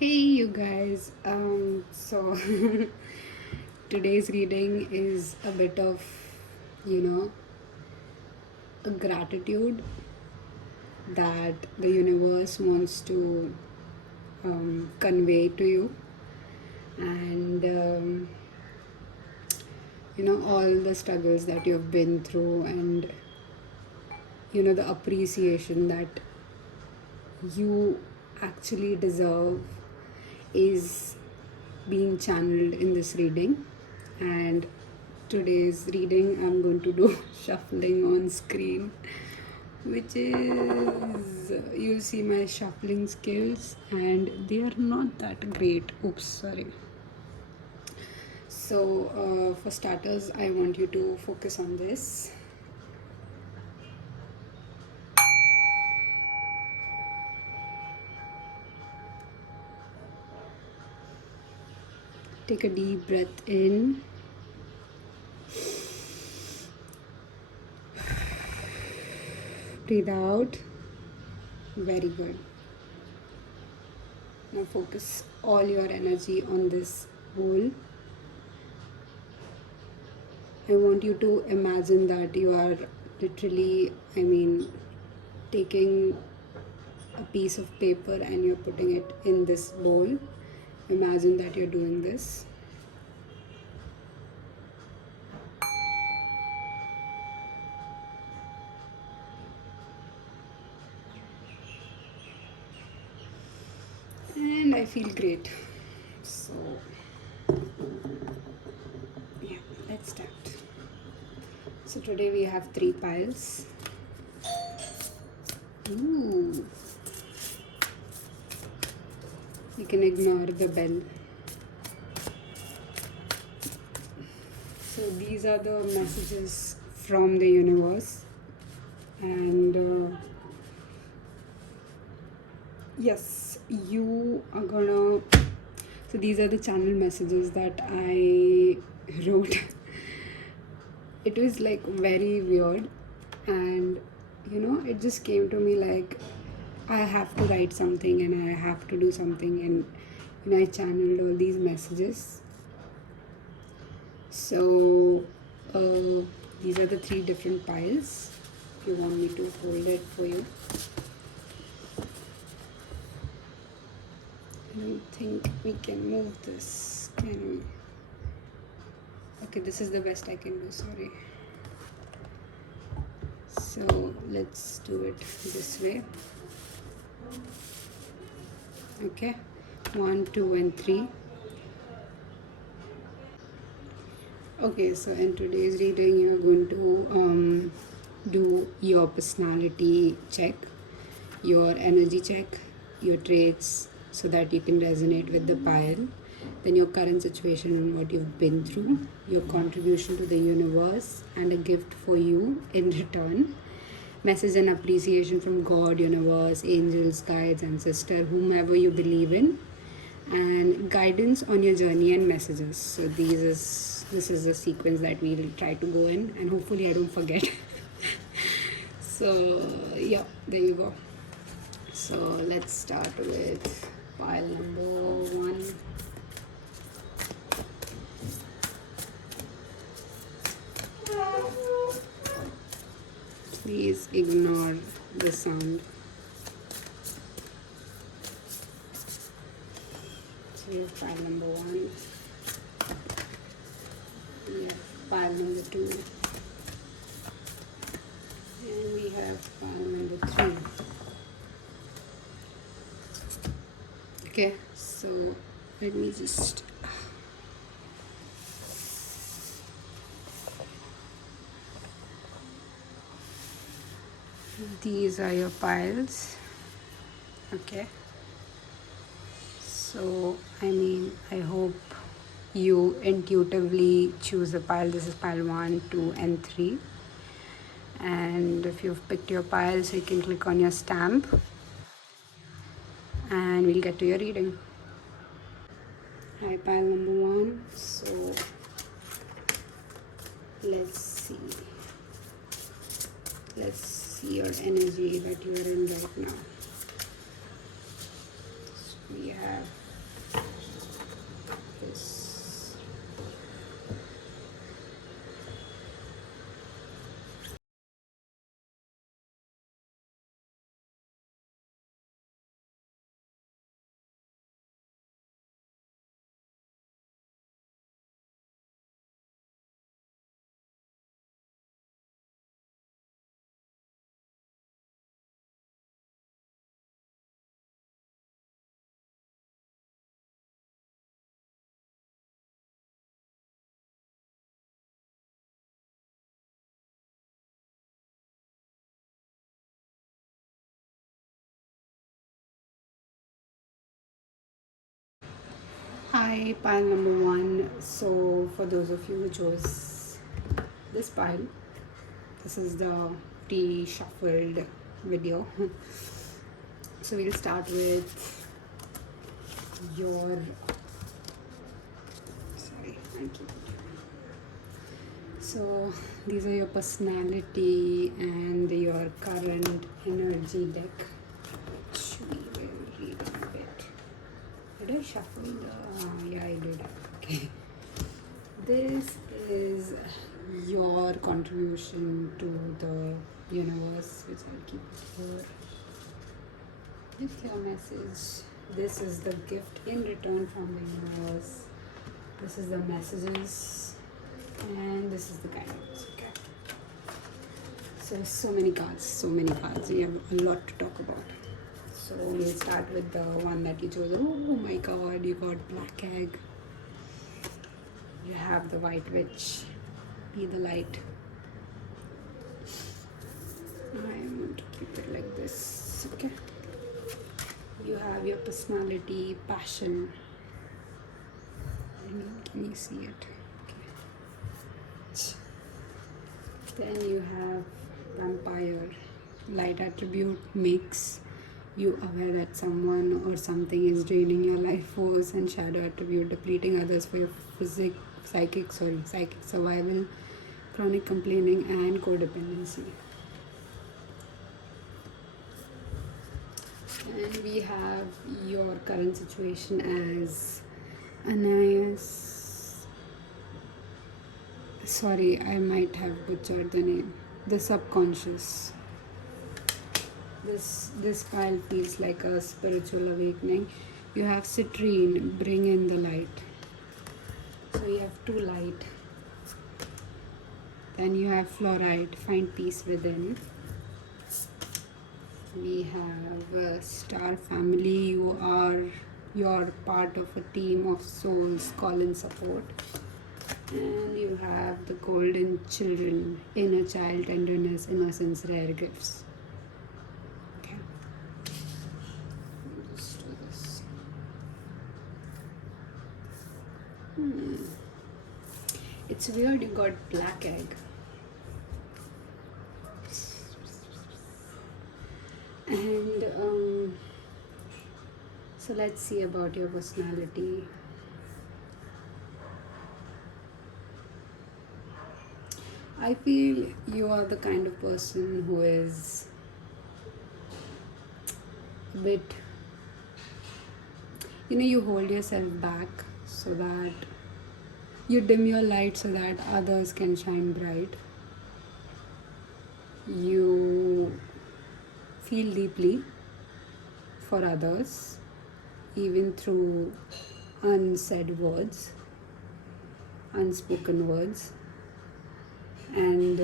Hey, you guys. Today's reading is a bit of, you know, a gratitude that the universe wants to convey to you, and all the struggles that you've been through, and the appreciation that you actually deserve is being channeled in this reading. And today's reading, I'm going to do shuffling on screen, which is, you'll see my shuffling skills, and they are not that great. Oops, sorry. So for starters, I want you to focus on this. Take a deep breath in. Breathe out. Very good. Now focus all your energy on this bowl. I want you to imagine that you are literally, taking a piece of paper and you're putting it in this bowl. Imagine that you're doing this. And I feel great. So, yeah, let's start. So today we have 3 piles. Ooh. You can ignore the bell. So these are the messages from the universe. And yes, you are gonna. So these are the channel messages that I wrote. It was like very weird, and it just came to me like I have to write something and I have to do something, and I channeled all these messages. So these are the 3 different piles. If you want me to hold it for you. I don't think we can move this, can we? Okay, this is the best I can do, sorry. So let's do it this way. Okay, 1, 2, and 3. Okay, so in today's reading, you're going to do your personality check, your energy check, your traits, so that you can resonate with the pile. Then your current situation and what you've been through, your contribution to the universe, and a gift for you in return. Message and appreciation from God, universe, angels, guides, ancestor, whomever you believe in, and guidance on your journey and messages. So this is the sequence that we'll try to go in, and hopefully I don't forget. So yeah, there you go. So let's start with pile number 1. Please ignore the sound. So we have pile number 1. We have pile number 2. And we have pile number 3. Okay, so let me just. These are your piles. Okay. So, I hope you intuitively choose a pile. This is pile 1, 2, and 3. And if you've picked your pile, so you can click on your stamp, and we'll get to your reading. Hi, pile number 1. So, let's see your energy that you are in right now. So we have Hi, pile number one. So, for those of you who chose this pile, this is the pre shuffled video. So, we'll start with your. Sorry, I'll keep it. So, these are your personality and your current energy deck, which we will read in a bit. Did I shuffle the. Yeah, I did. Okay. This is your contribution to the universe, which I'll keep here. With your message. This is the gift in return from the universe. This is the messages, and this is the guidance. Okay. So many cards, so many cards. We have a lot to talk about. So we'll start with the one that you chose. Oh my god, you got black egg. You have the white witch. Be the light. I'm going to keep it like this. Okay. You have your personality, passion. Can you see it? Okay. Then you have vampire. Light attribute makes you aware that someone or something is draining your life force, and shadow attribute depleting others for your psychic survival, chronic complaining, and codependency. And we have your current situation as Anais. Sorry, I might have butchered the name. The subconscious. This file feels like a spiritual awakening. You have citrine, bring in the light. So you have 2 light. Then you have fluoride, find peace within. We have star family. You're part of a team of souls, call in support. And you have the golden children, inner child, tenderness, innocence, rare gifts. Okay. Let's do this. It's weird you got black egg. And so let's see about your personality. I feel you are the kind of person who is a bit, you hold yourself back so that you dim your light so that others can shine bright. You feel deeply for others, even through unsaid words, unspoken words. And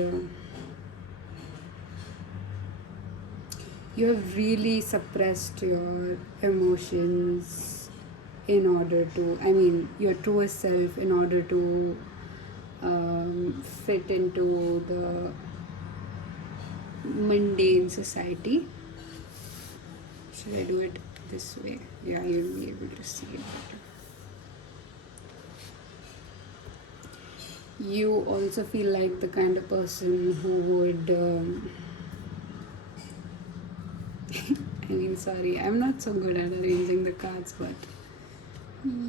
you have really suppressed your emotions in order to, your truest self, in order to fit into the mundane society. Should I do it this way? Yeah, you'll be able to see it better. You also feel like the kind of person who would sorry, I'm not so good at arranging the cards, but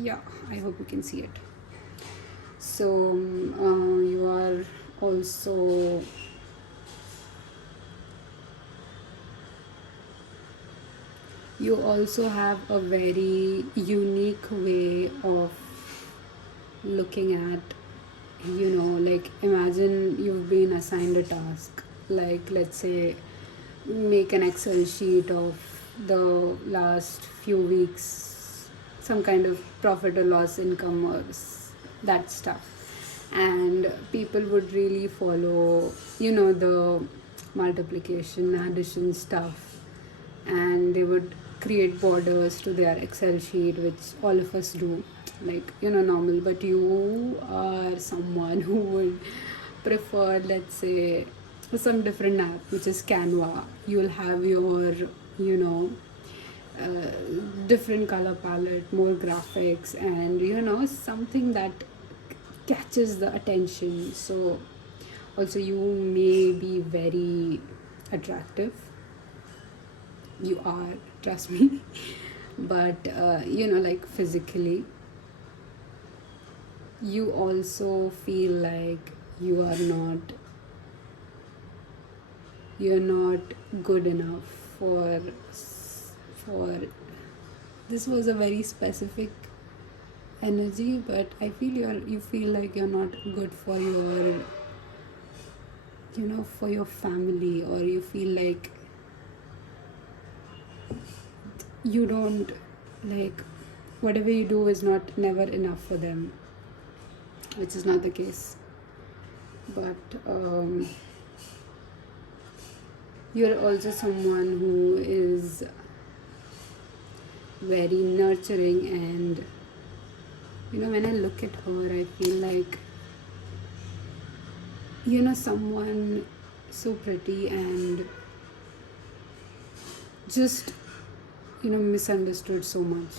yeah, I hope you can see it. So you are also have a very unique way of looking at, like imagine you've been assigned a task, like let's say make an Excel sheet of the last few weeks, some kind of profit or loss, income, or that stuff, and people would really follow the multiplication, addition stuff, and they would create borders to their Excel sheet, which all of us do, like normal. But you are someone who would prefer, let's say, some different app, which is Canva. You'll have your uh, different color palette, more graphics, and something that catches the attention. So also you may be very attractive. You are, trust me. But like physically, you also feel like you are not you're not good enough for this was a very specific energy, but I feel you feel like you're not good for your family, or you feel like you don't, like, whatever you do is not never enough for them, which is not the case. But you're also someone who is very nurturing, and when I look at her, I feel like someone so pretty and just misunderstood so much.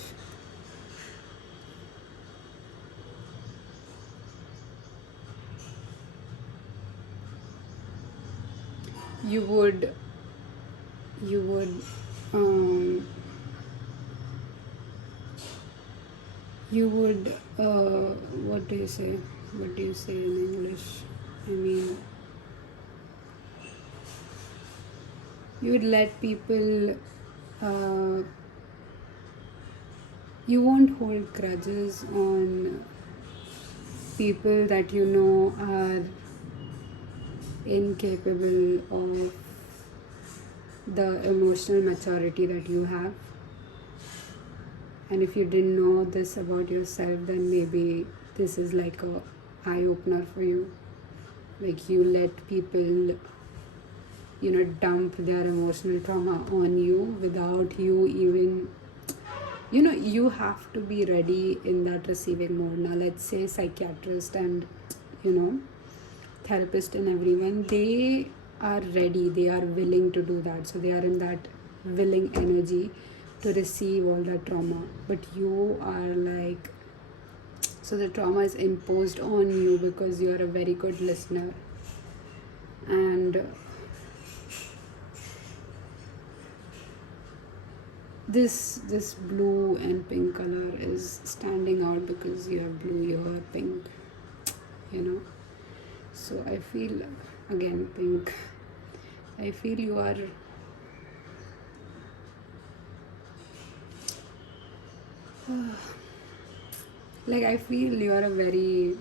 You would you would um, you would what do you say in English? I mean, you would let people, uh, you won't hold grudges on people that are incapable of the emotional maturity that you have. And if you didn't know this about yourself, then maybe this is like a eye opener for you. Like, you let people dump their emotional trauma on you without you even, you have to be ready in that receiving mode. Now let's say psychiatrist and therapist and everyone, they are ready, they are willing to do that, so they are in that willing energy to receive all that trauma. But you are like, so the trauma is imposed on you because you are a very good listener. And this blue and pink color is standing out because you have blue, you have pink, so I feel, again, pink, I feel you are like, I feel you are a very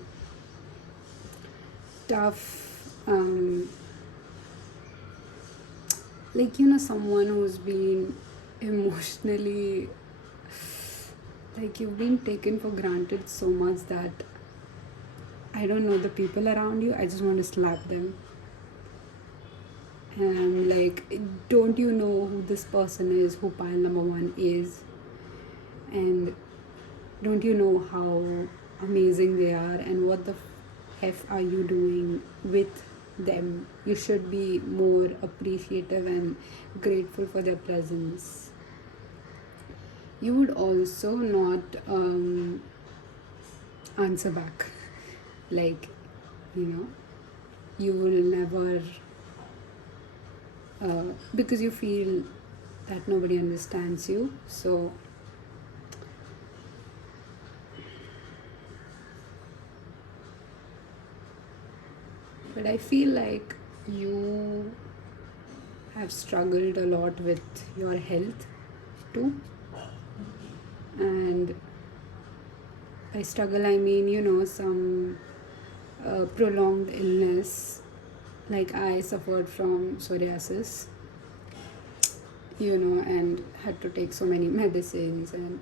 tough, like, someone who's been emotionally, like, you've been taken for granted so much that I don't know the people around you, I just want to slap them. And I'm like, don't you know who this person is, who pile number one is? And don't you know how amazing they are, and what the f are you doing with them? You should be more appreciative and grateful for their presence. You would also not answer back, like, you will never, because you feel that nobody understands you. So but I feel like you have struggled a lot with your health too. And by struggle, I mean, some prolonged illness. Like, I suffered from psoriasis, and had to take so many medicines, and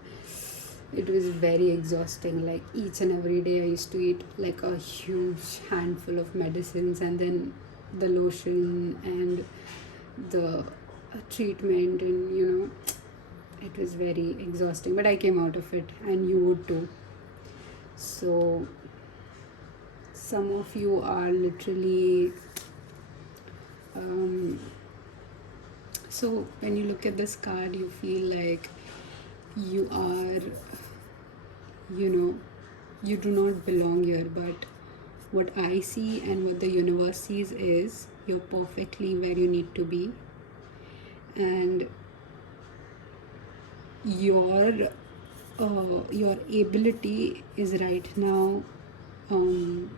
it was very exhausting. Like, each and every day I used to eat like a huge handful of medicines, and then the lotion and the treatment, and it was very exhausting. But I came out of it, and you would too. So some of you are literally so when you look at this card, you feel like you are, you know, you do not belong here, but what I see and what the universe sees is you're perfectly where you need to be, and your your ability is right now um,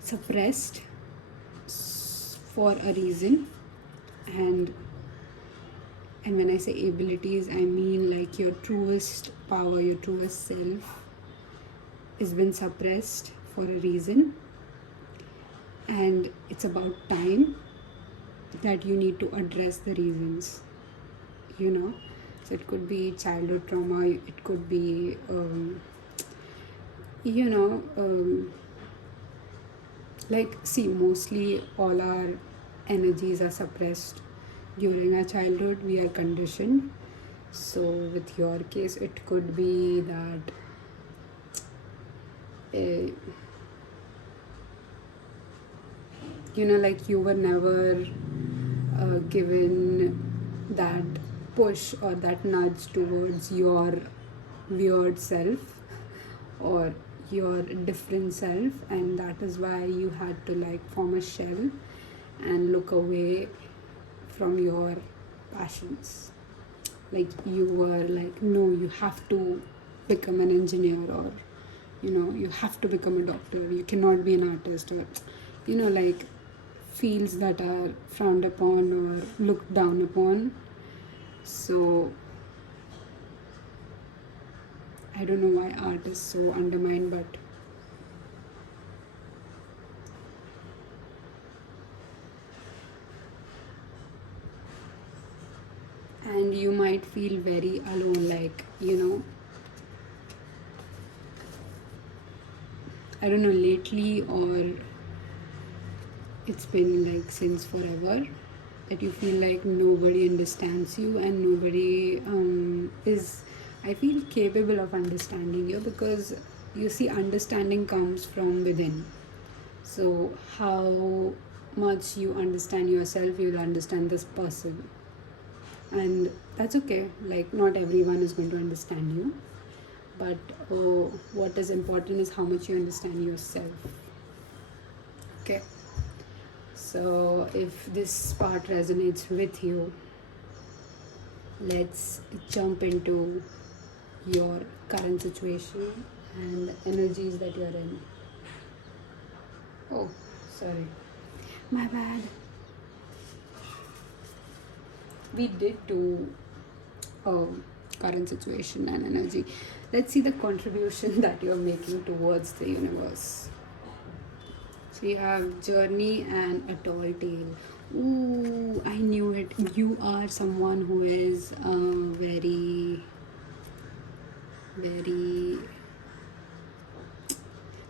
suppressed for a reason. And and when I say abilities, I mean like your truest power, your truest self has been suppressed for a reason, and it's about time that you need to address the reasons, you know. So it could be childhood trauma, it could be you know like, see, mostly all our energies are suppressed during our childhood. We are conditioned. So with your case, it could be that uh, like you were never given that push or that nudge towards your weird self or your different self, and that is why you had to like form a shell and look away from your passions. Like you were like, no, you have to become an engineer, or you have to become a doctor, you cannot be an artist, or like fields that are frowned upon or looked down upon. So I don't know why art is so undermined, but and you might feel very alone, like I don't know, lately, or it's been like since forever, that you feel like nobody understands you and nobody is, I feel, capable of understanding you, because you see, understanding comes from within. So how much you understand yourself, you'll understand this person, and that's okay. Like, not everyone is going to understand you, but what is important is how much you understand yourself. Okay. So if this part resonates with you, let's jump into your current situation and the energies that you're in. Oh, sorry, my bad. We did do current situation and energy. Let's see the contribution that you're making towards the universe. So you have journey and a tall tale. Ooh, I knew it. You are someone who is very, very,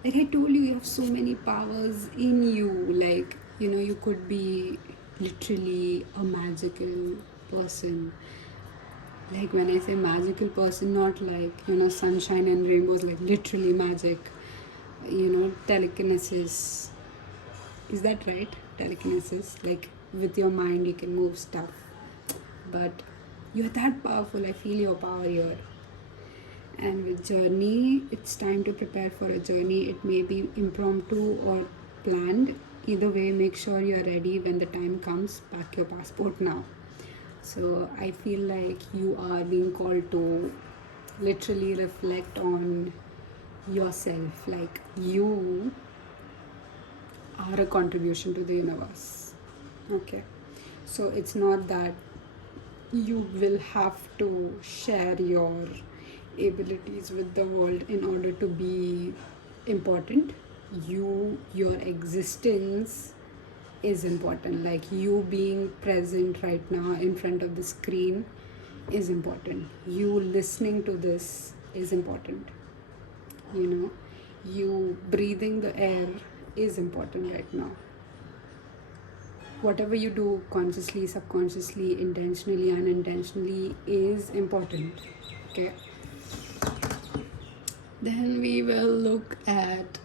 like I told you, you have so many powers in you. Like, you could be literally a magical person. Like, when I say magical person, not like, sunshine and rainbows, like literally magic, telekinesis. Is that right? Telekinesis. Like, with your mind, you can move stuff. But you're that powerful. I feel your power here. And with journey, it's time to prepare for a journey. It may be impromptu or planned. Either way, make sure you're ready when the time comes. Pack your passport now. So I feel like you are being called to literally reflect on yourself. Like, you are a contribution to the universe. Okay. So it's not that you will have to share your abilities with the world in order to be important. Your existence is important. Like, you being present right now in front of the screen is important. You listening to this is important. You breathing the air is important right now. Whatever you do, consciously, subconsciously, intentionally, unintentionally, is important. Okay. Then we will look at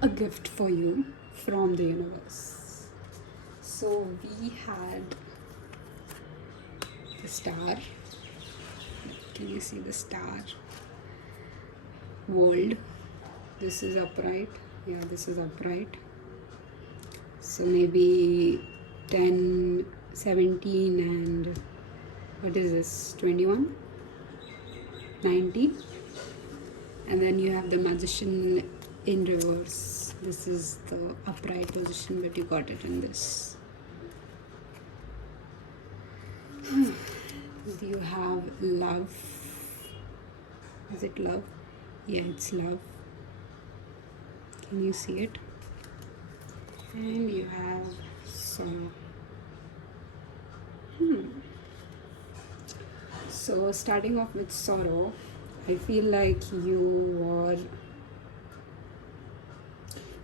a gift for you from the universe. So we had the star. Can you see the star? World. This is upright. Yeah, this is upright. So maybe 10, 17, and what is this? 21, 19. And then you have the magician in reverse. This is the upright position, but you got it in this. You have love. Is it love? Yeah, it's love. Can you see it? And you have sorrow. So starting off with sorrow, I feel like you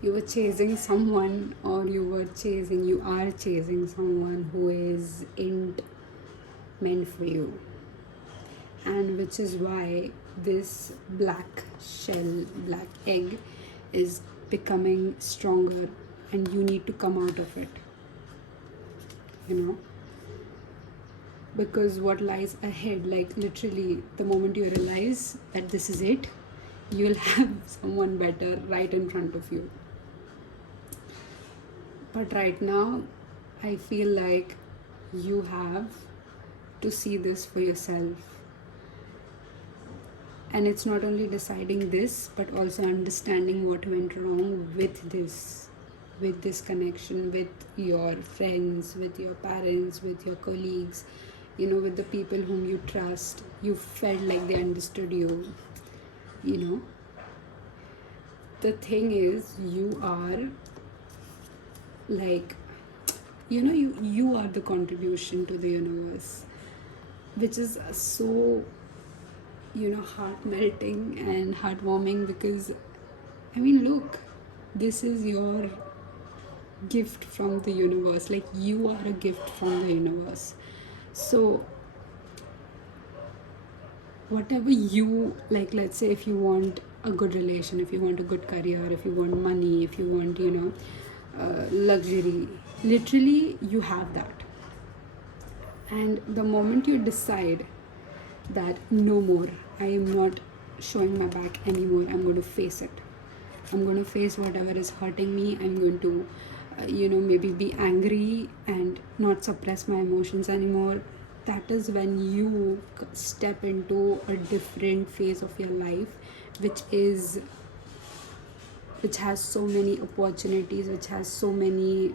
were chasing someone, or you are chasing someone who isn't meant for you, and which is why this black egg is becoming stronger, and you need to come out of it, because what lies ahead, like literally the moment you realize that this is it, you'll have someone better right in front of you. But right now I feel like you have to see this for yourself, and it's not only deciding this but also understanding what went wrong with this connection, with your friends, with your parents, with your colleagues, with the people whom you trust. You felt like they understood you. The thing is, you are like, you are the contribution to the universe, which is so heart melting and heartwarming, because look, this is your gift from the universe. Like, you are a gift from the universe. So whatever you like, let's say if you want a good relation, if you want a good career, if you want money, if you want luxury, literally you have that. And the moment you decide that no more, I am not showing my back anymore, I'm going to face it, I'm going to face whatever is hurting me, I'm going to maybe be angry and not suppress my emotions anymore, that is when you step into a different phase of your life, which has so many opportunities, which has so many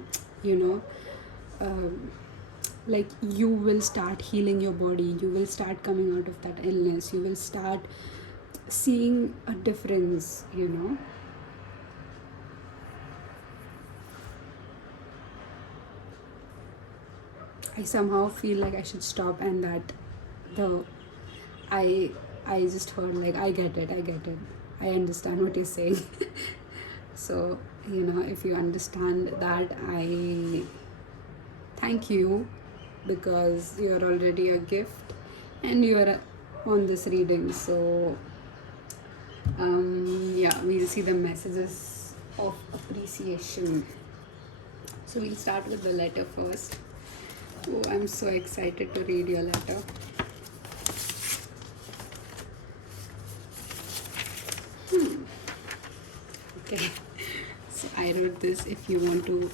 like, you will start healing your body, you will start coming out of that illness, you will start seeing a difference. I somehow feel like I should stop, and that I just heard, like, I get it, I understand what you're saying. So if you understand that, I thank you, because you're already a gift and you are on this reading. So we'll see the messages of appreciation. So we'll start with the letter first. Oh, I'm so excited to read your letter. Okay, so I wrote this. If you want to,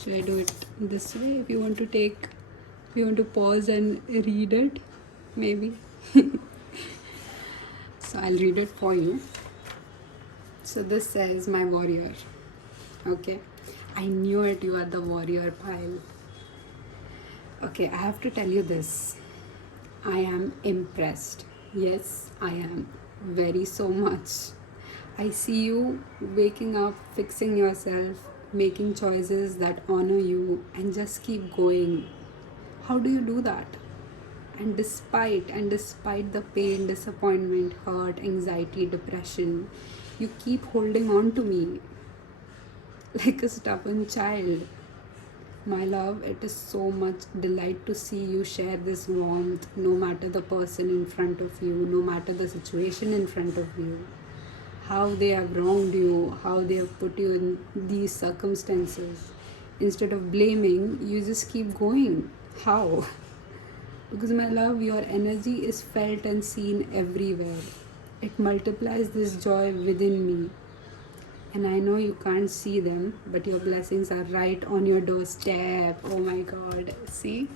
should I do it this way? If you want to pause and read it, maybe. So I'll read it for you. So this says, my warrior. Okay, I knew it, you are the warrior pile. Okay, I have to tell you this. I am impressed. Yes, I am. Very so much. I see you waking up, fixing yourself, making choices that honor you, and just keep going. How do you do that? And despite the pain, disappointment, hurt, anxiety, depression, you keep holding on to me like a stubborn child. My love, it is so much delight to see you share this warmth, no matter the person in front of you, no matter the situation in front of you, how they have wronged you, how they have put you in these circumstances. Instead of blaming, you just keep going. How? Because, my love, your energy is felt and seen everywhere. It multiplies this joy within me. And I know you can't see them, but your blessings are right on your doorstep. Oh my God. See?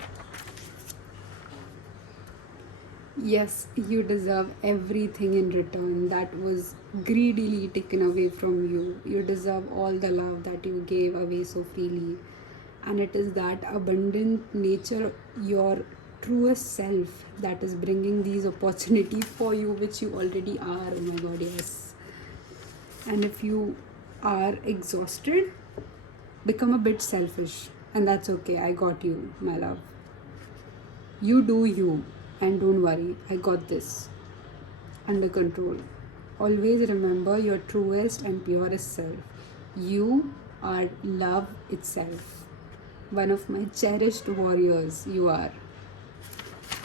Yes, you deserve everything in return that was greedily taken away from you. You deserve all the love that you gave away so freely. And it is that abundant nature, your truest self, that is bringing these opportunities for you, which you already are. Oh my God, yes. And if you are exhausted, become a bit selfish. And that's okay. I got you, my love. You do you. And don't worry, I got this under control. Always remember your truest and purest self. You are love itself. One of my cherished warriors, you are.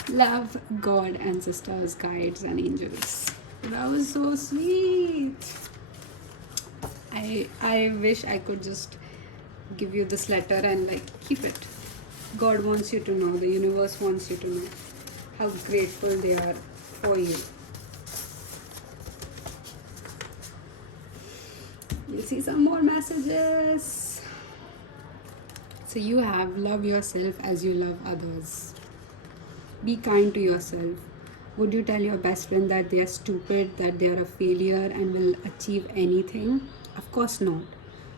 Love, God, ancestors, guides, and angels. That was so sweet. I wish I could just give you this letter and like keep it. God wants you to know, the universe wants you to know how grateful they are for you. You'll see some more messages. So you have love yourself as you love others. Be kind to yourself. Would you tell your best friend that they are stupid, that they are a failure and will achieve anything? Of course not.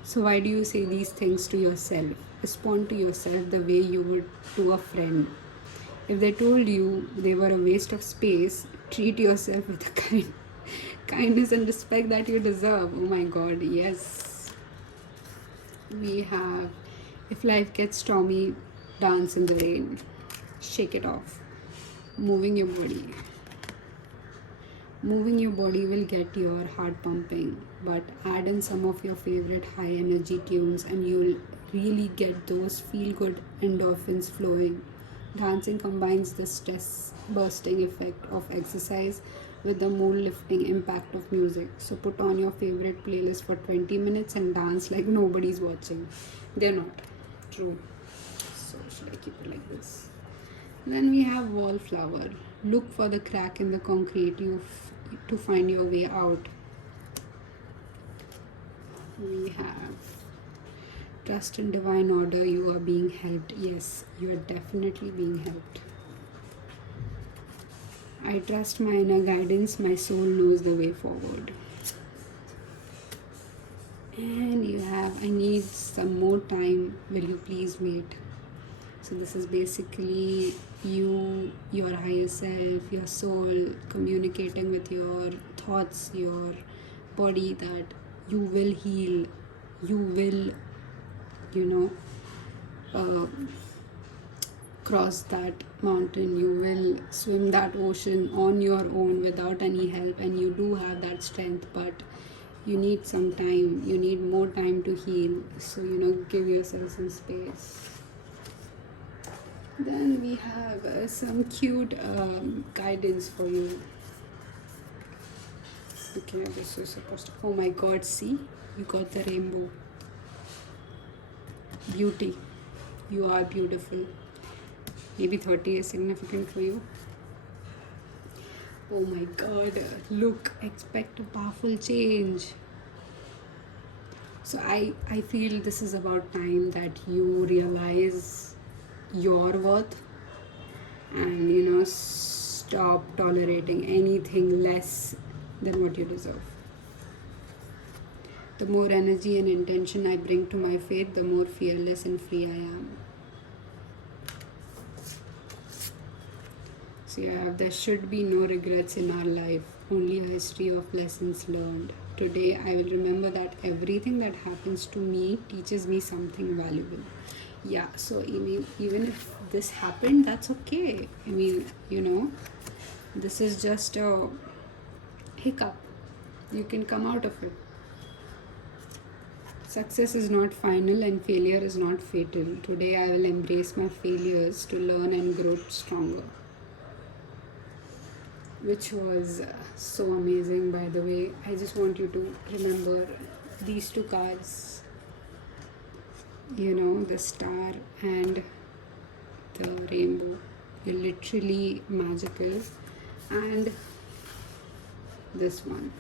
So why do you say these things to yourself? Respond to yourself the way you would to a friend. If they told you they were a waste of space, treat yourself with the kindness and respect that you deserve. Oh my God, yes. We have, if life gets stormy, dance in the rain. Shake it off. Moving your body. Moving your body will get your heart pumping, but add in some of your favorite high energy tunes and you'll really get those feel good endorphins flowing. Dancing combines the stress bursting effect of exercise with the mood lifting impact of music. So put on your favorite playlist for 20 minutes and dance like nobody's watching. They're not. True. So should I keep it like this? Then we have wallflower. Look for the crack in the concrete to find your way out. We have trust in divine order. You are being helped. Yes, you are definitely being helped. I trust my inner guidance. My soul knows the way forward. And you have, I need some more time. Will you please wait? So this is basically you, your higher self, your soul communicating with your thoughts, your body that you will heal, you will, cross that mountain, you will swim that ocean on your own without any help, and you do have that strength, but you need some time, you need more time to heal. So, give yourself some space. Then we have some cute guidance for you. Okay, this is supposed to. Oh my God, see? You got the rainbow. Beauty. You are beautiful. Maybe 30 is significant for you. Oh my God, look, expect a powerful change. So I feel this is about time that you realize your worth and stop tolerating anything less than what you deserve. The more energy and intention I bring to my faith, the more fearless and free I am. So there should be no regrets in our life, only a history of lessons learned. Today I will remember that everything that happens to me teaches me something valuable. Yeah, so even if this happened, that's okay. This is just a hiccup. You can come out of it. Success is not final and failure is not fatal. Today I will embrace my failures to learn and grow stronger. Which was so amazing, by the way. I just want you to remember these two cards. The star and the rainbow. You're literally magical. And this one,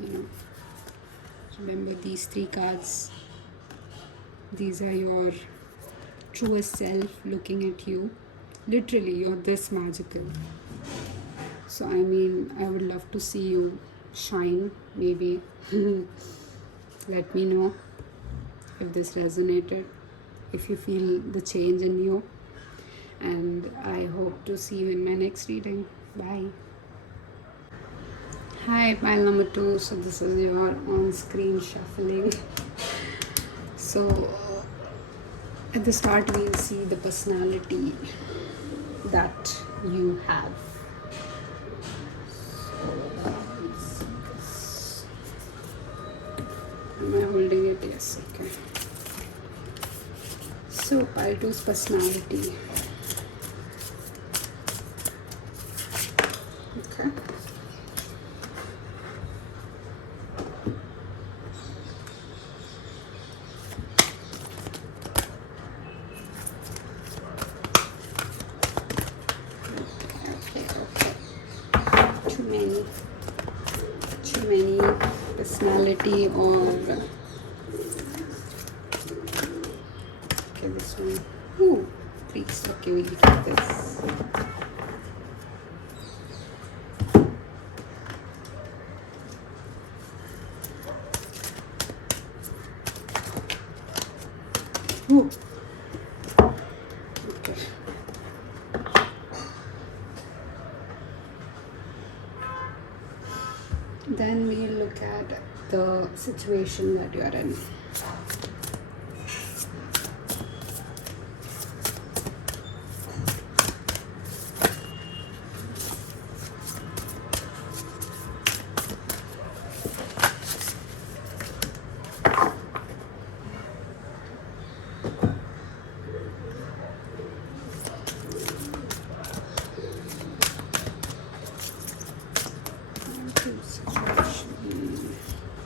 you know, remember these three cards. These are your truest self looking at you. Literally, you're this magical. So, I mean, I would love to see you shine, maybe. Let me know if this resonated, if you feel the change in you. And I hope to see you in my next reading. Bye. Hi, pile number 2. So, this is your on screen shuffling. So, at the start, we'll see the personality that you have. Am I holding it? Yes, okay. So, pile 2's personality. Okay. Too many personality or okay, this one. Ooh, please. Okay, we'll keep this. Ooh. Okay. Then we look at the situation that you are in.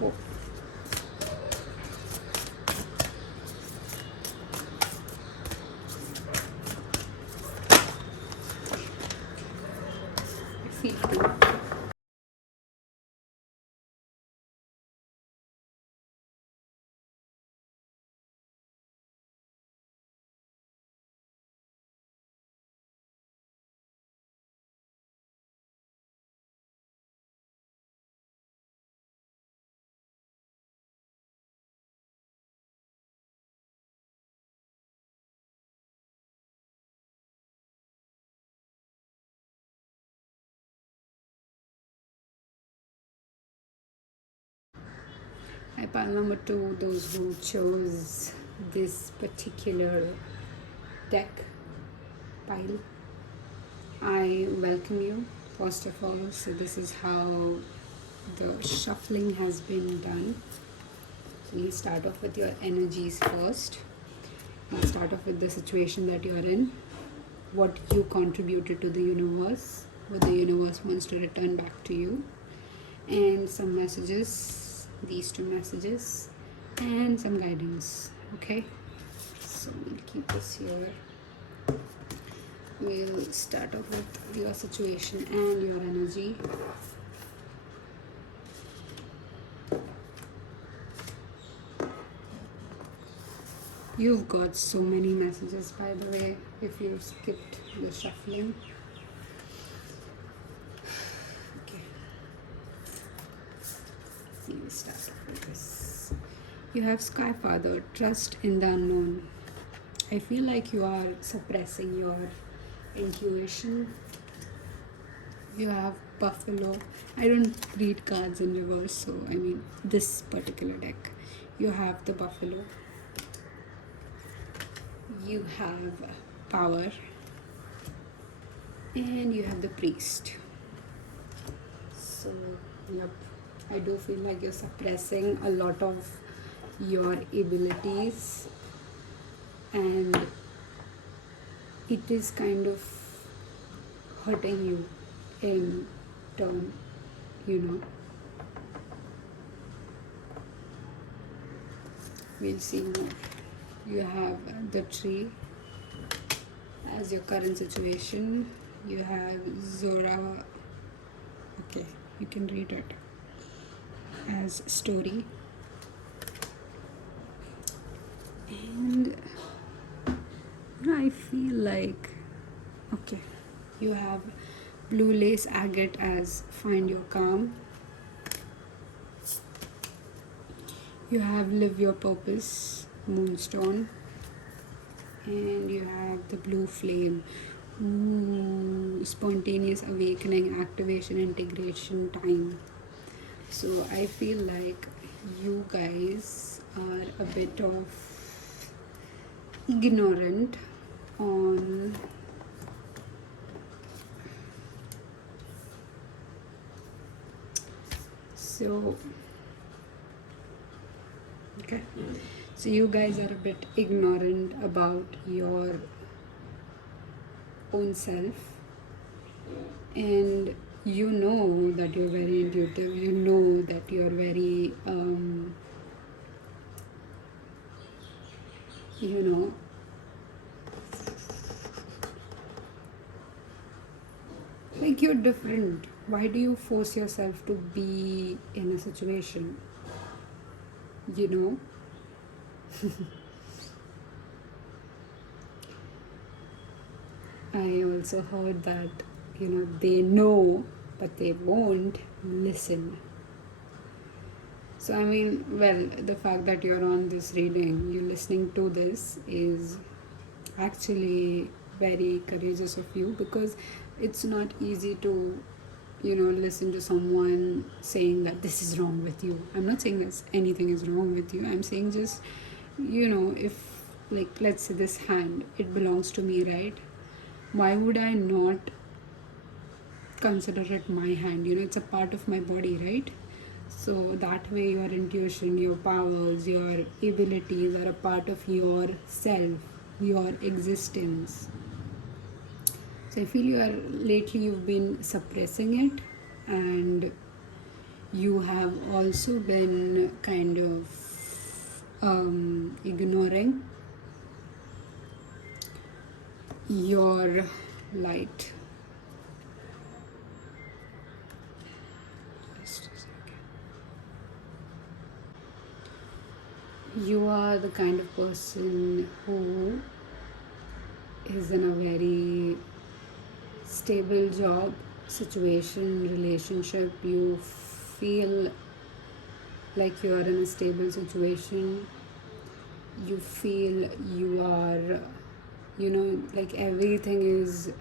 Oh. I feel good. Hi, pile number 2, those who chose this particular deck pile. I welcome you, first of all. So, this is how the shuffling has been done. So, you start off with your energies first. You start off with the situation that you're in, what you contributed to the universe, what the universe wants to return back to you, and some messages, these two messages, and some guidance. Okay, so we'll keep this here. We'll start off with your situation and your energy. You've got so many messages, by the way, if you've skipped the shuffling. Okay. We'll start off with this. You have Sky Father, trust in the unknown. I feel like you are suppressing your intuition. You have Buffalo. I don't read cards in reverse, so I mean this particular deck. You have the Buffalo. You have Power. And you have the Priest. So, yep, I do feel like you're suppressing a lot of your abilities, and it is kind of hurting you in turn, you know. We'll see more. You have the Tree, as your current situation. You have Zora. Okay, you can read it as story. And I feel like, okay, you have blue lace agate as find your calm. You have live your purpose, moonstone. And you have the blue flame. Ooh, spontaneous awakening, activation, integration time. So I feel like you guys are a bit of ignorant on so okay, so you guys are a bit ignorant about your own self, and you know that you're very intuitive, you know that you're very you know like you're different. Why do you force yourself to be in a situation, you know? I also heard that, they know, but they won't listen. So, I mean, well, the fact that you're on this reading, you listening to this is actually very courageous of you, because it's not easy to, listen to someone saying that this is wrong with you. I'm not saying that anything is wrong with you. I'm saying just, if, like, let's say this hand, it belongs to me, right? Why would I not consider it my hand? It's a part of my body, right? So that way your intuition, your powers, your abilities are a part of your self, your existence. So I feel you've been suppressing it, and you have also been kind of ignoring your light. Just a second. You are the kind of person who is in a very stable job, situation, relationship. You feel like you are in a stable situation. You feel you are, like everything is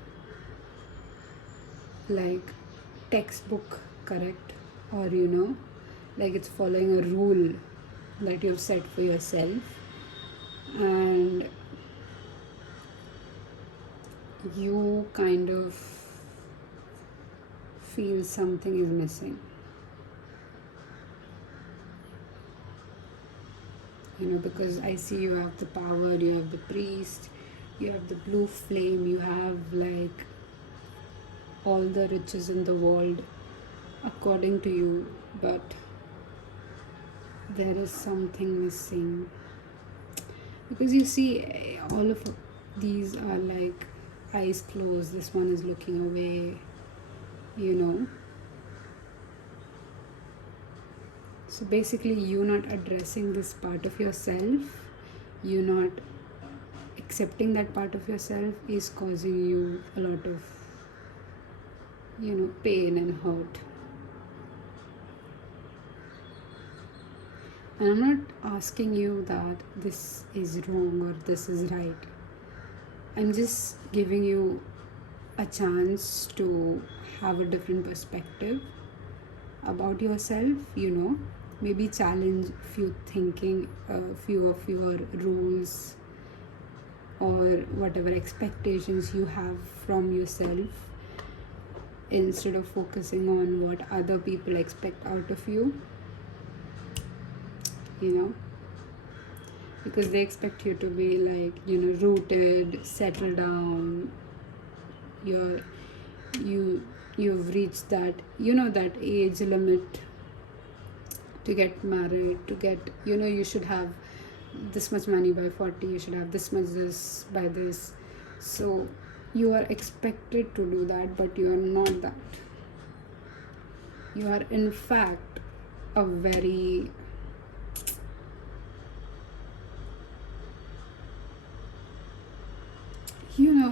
like textbook correct, or like it's following a rule that you've set for yourself, and you kind of feel something is missing, because I see you have the power, you have the priest, you have the blue flame, you have like all the riches in the world according to you, but there is something missing. Because you see, all of these are like eyes closed, this one is looking away, so basically you not addressing this part of yourself, you not accepting that part of yourself is causing you a lot of pain and hurt. And I'm not asking you that this is wrong or this is right. I'm just giving you a chance to have a different perspective about yourself, maybe challenge few thinking, few of your rules or whatever expectations you have from yourself, instead of focusing on what other people expect out of you, because they expect you to be like, rooted, settled down. You've reached that, that age limit to get married, to get, you should have this much money by 40, you should have this much this by this. So You are expected to do that, but you are not that. You are in fact a very,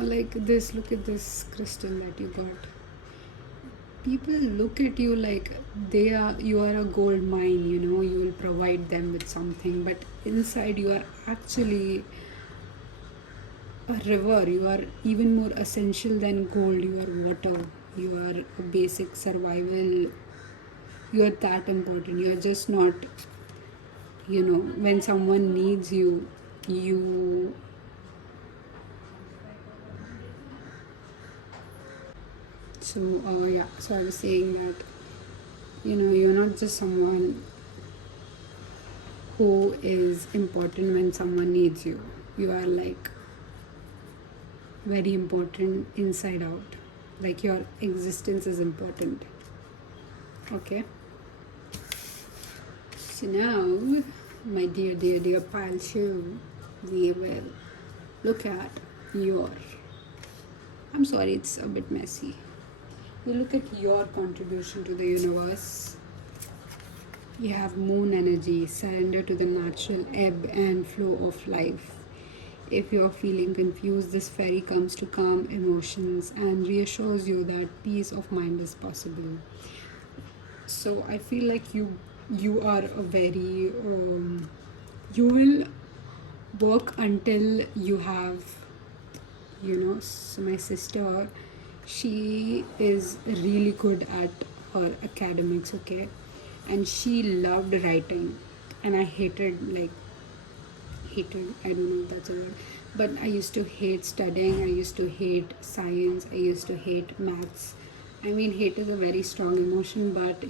like this. Look at this crystal that you got. People look at you like you are a gold mine. You will provide them with something, but inside you are actually a river. You are even more essential than gold. You are water. You are a basic survival. You are that important. You are just not, when someone needs you, you so yeah, so I was saying that, you're not just someone who is important when someone needs you. You are like very important inside out. Like your existence is important. Okay. So now, my dear, dear, dear pile shoe, we will look at your. I'm sorry, it's a bit messy. We look at your contribution to the universe. You have moon energy, surrender to the natural ebb and flow of life. If you are feeling confused, this fairy comes to calm emotions and reassures you that peace of mind is possible. So I feel like you are a very you will work until you have, so my sister, she is really good at her academics, okay, and she loved writing, and I hated, I don't know if that's a word, but I used to hate studying. I used to hate science. I used to hate maths. I mean, hate is a very strong emotion, but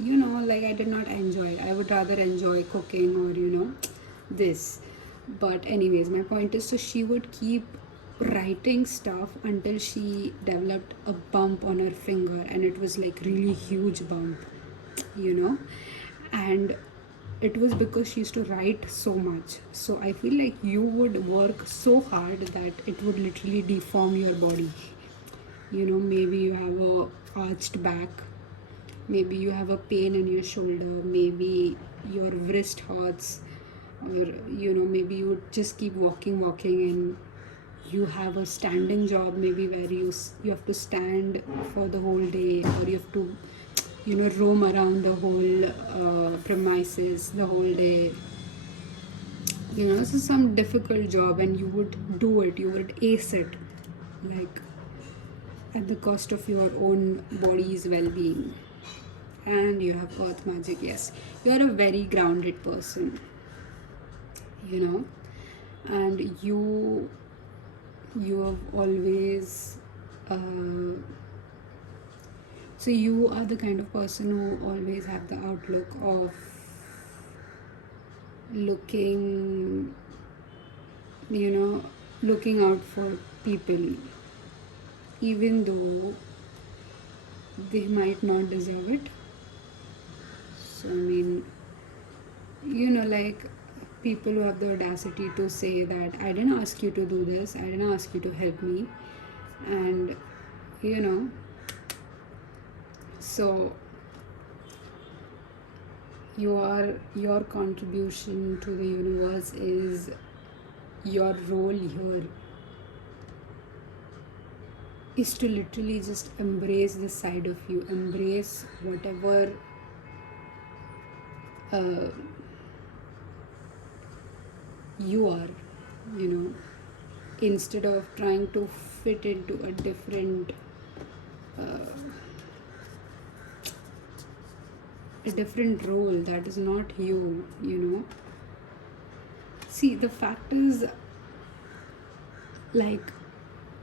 like, I did not enjoy it. I would rather enjoy cooking or this. But anyways, my point is, so she would keep writing stuff until she developed a bump on her finger, and it was like really huge bump, you know and it was because she used to write so much. So I feel like you would work so hard that it would literally deform your body. Maybe you have a arched back, maybe you have a pain in your shoulder, maybe your wrist hurts, or maybe you would just keep walking, and you have a standing job, maybe where you have to stand for the whole day, or you have to roam around the whole premises the whole day. This is some difficult job, and you would do it, you would ace it, like, at the cost of your own body's well-being. And you have earth magic. Yes, you are a very grounded person, and you have always so you are the kind of person who always have the outlook of looking looking out for people, even though they might not deserve it. So I mean, like, people who have the audacity to say that I didn't ask you to do this, I didn't ask you to help me, and so your contribution to the universe is, your role here is to literally just embrace this side of you, embrace whatever you are, instead of trying to fit into a different role that is not you. See, the fact is, like,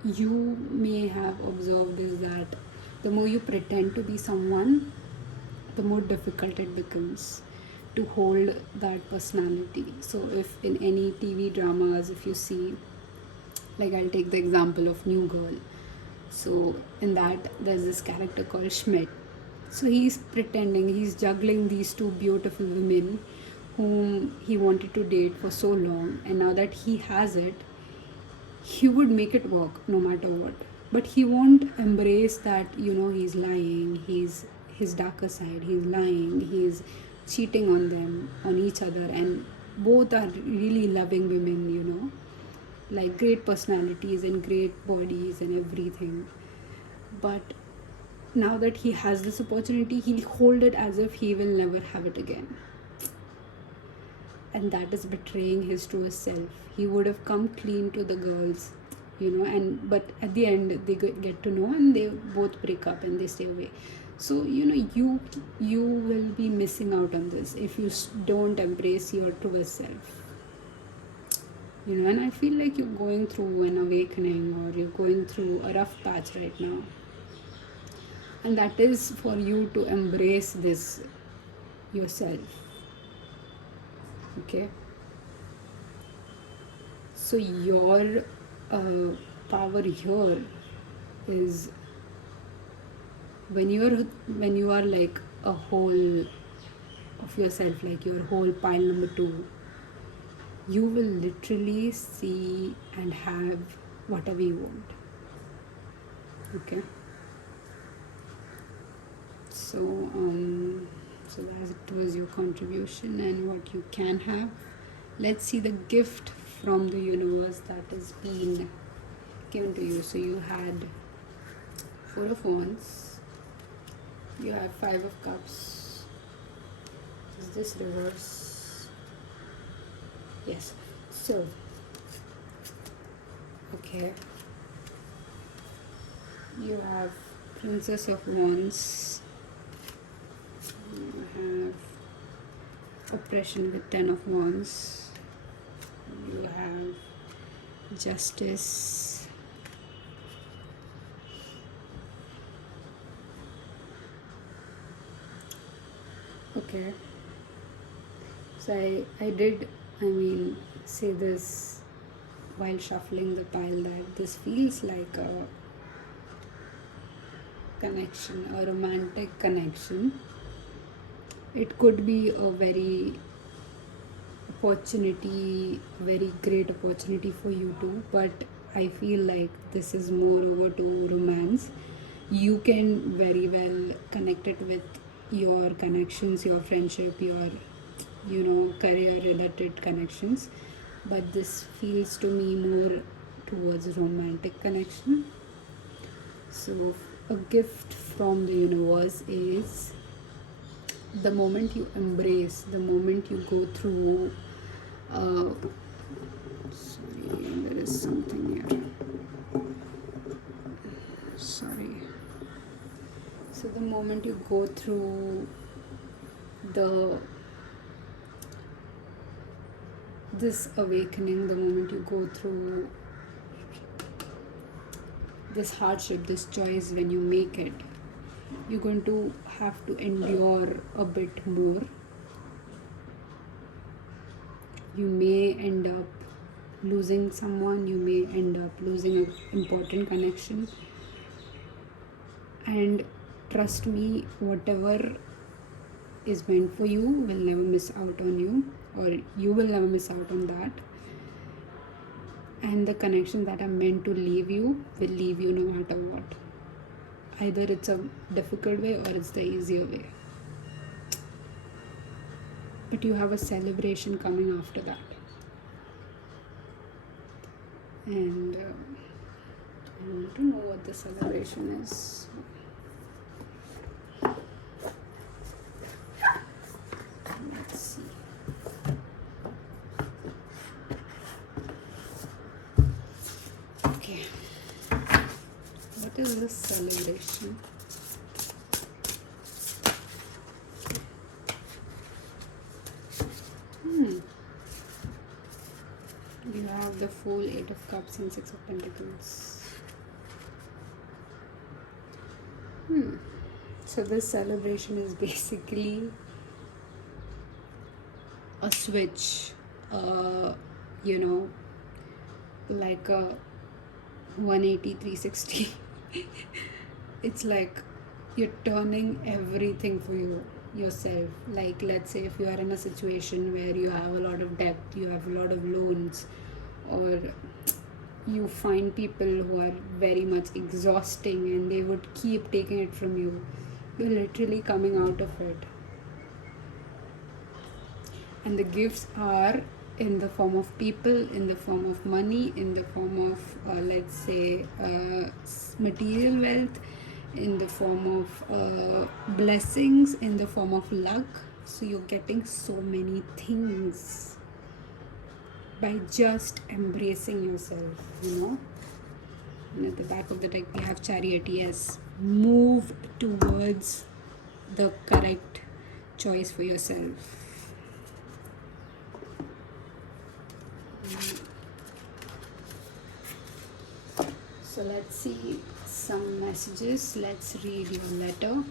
you may have observed is that the more you pretend to be someone, the more difficult it becomes to hold that personality. So if in any TV dramas, if you see, like, I'll take the example of New Girl. So in that, there's this character called Schmidt. So he's pretending, he's juggling these two beautiful women whom he wanted to date for so long, and now that he has it, he would make it work no matter what. but he won't embrace that, he's lying, he's his darker side, he's lying, he's cheating on them, on each other, and both are really loving women, like great personalities and great bodies and everything. But now that he has this opportunity, he'll hold it as if he will never have it again, and that is betraying his truest self. He would have come clean to the girls, and but at the end they get to know, and they both break up and they stay away. So you will be missing out on this if you don't embrace your truest self. And I feel like you're going through an awakening, or you're going through a rough patch right now, and that is for you to embrace this yourself. Okay, so your power here is when you are like a whole of yourself, like your whole pile number 2, you will literally see and have whatever you want. Okay, so so that was your contribution and what you can have. Let's see the gift from the universe that is being given to you. So you had 4 of Wands, you have 5 of Cups. Is this reverse? Yes. So okay, you have Princess of Wands, you have Oppression with 10 of Wands, you have Justice, okay. So I did say this while shuffling the pile, that this feels like a connection, a romantic connection. It could be a very great opportunity for you too, but I feel like this is more over to romance. You can very well connect it with your connections, your friendship, your career related connections, but this feels to me more towards romantic connection. So a gift from the universe is the moment you embrace, the moment you go through sorry, there is something here, sorry. So the moment you go through this awakening, the moment you go through this hardship, this choice, when you make it, you're going to have to endure a bit more. You may end up losing someone, you may end up losing an important connection, and trust me, whatever is meant for you will never miss out on you, or you will never miss out on that. And the connections that are meant to leave you will leave you no matter what. Either it's a difficult way or it's the easier way. But you have a celebration coming after that. And I want to know what the celebration is. Let's see. Okay. What is this celebration? You have the Fool, 8 of Cups and 6 of Pentacles. So this celebration is basically a switch, like a 180, 360. It's like you're turning everything for yourself. Like, let's say if you are in a situation where you have a lot of debt, you have a lot of loans, or you find people who are very much exhausting and they would keep taking it from you. You're literally coming out of it. And the gifts are in the form of people, in the form of money, in the form of, let's say, material wealth, in the form of blessings, in the form of luck. So you're getting so many things by just embracing yourself, And at the back of the deck, we have Chariot. Yes, move towards the correct choice for yourself. So let's see some messages. Let's read your letter.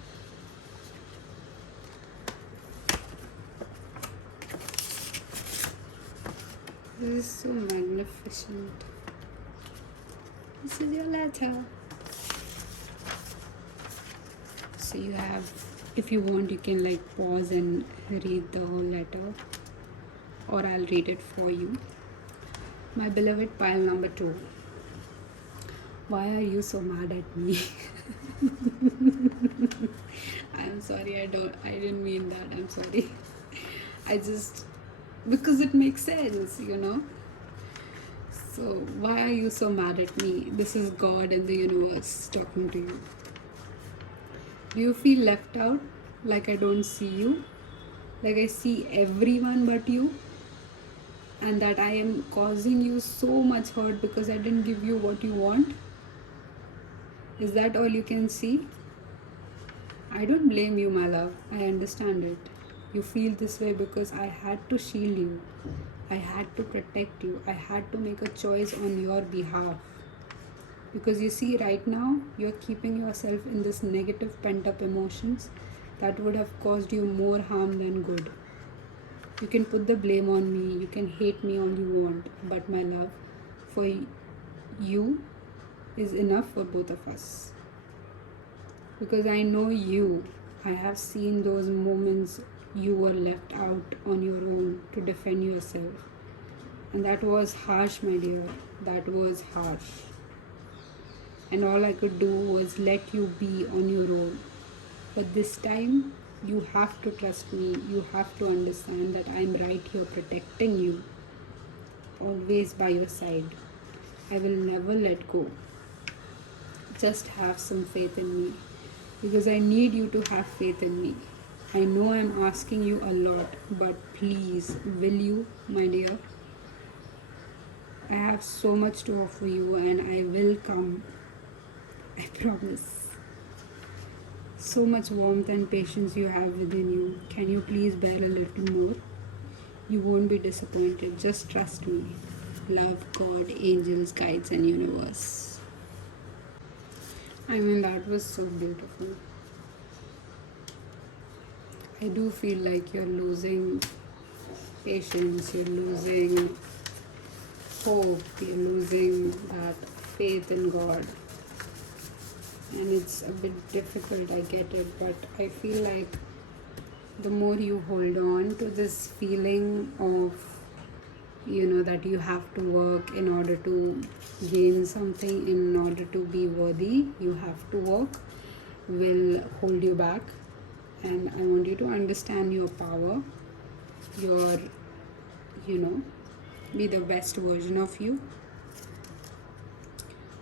This is so magnificent. This is your letter. So you have, if you want, you can like pause and read the whole letter, or I'll read it for you. My beloved pile number 2. Why are you so mad at me? I'm sorry, I didn't mean that. I'm sorry. Because it makes sense, So why are you so mad at me? This is God and the universe talking to you. Do you feel left out? Like I don't see you? Like I see everyone but you? And that I am causing you so much hurt because I didn't give you what you want? Is that all you can see? I don't blame you, my love. I understand it. You feel this way because I had to shield you. I had to protect you. I had to make a choice on your behalf. Because you see, right now, you're keeping yourself in this negative pent-up emotions that would have caused you more harm than good. You can put the blame on me. You can hate me all you want. But my love, for you is enough for both of us. Because I know you. I have seen those moments you were left out on your own to defend yourself. And that was harsh, my dear. That was harsh. And all I could do was let you be on your own. But this time, you have to trust me. You have to understand that I'm right here protecting you. Always by your side. I will never let go. Just have some faith in me. Because I need you to have faith in me. I know I'm asking you a lot, but please, will you, my dear? I have so much to offer you and I will come. I promise. So much warmth and patience you have within you. Can you please bear a little more? You won't be disappointed. Just trust me. Love, God, angels, guides, and universe. I mean, that was so beautiful. I do feel like you're losing patience, you're losing hope, you're losing that faith in God. And it's a bit difficult, I get it, but I feel like the more you hold on to this feeling of, that you have to work in order to gain something, in order to be worthy, you have to work, will hold you back. And I want you to understand your power, your, be the best version of you.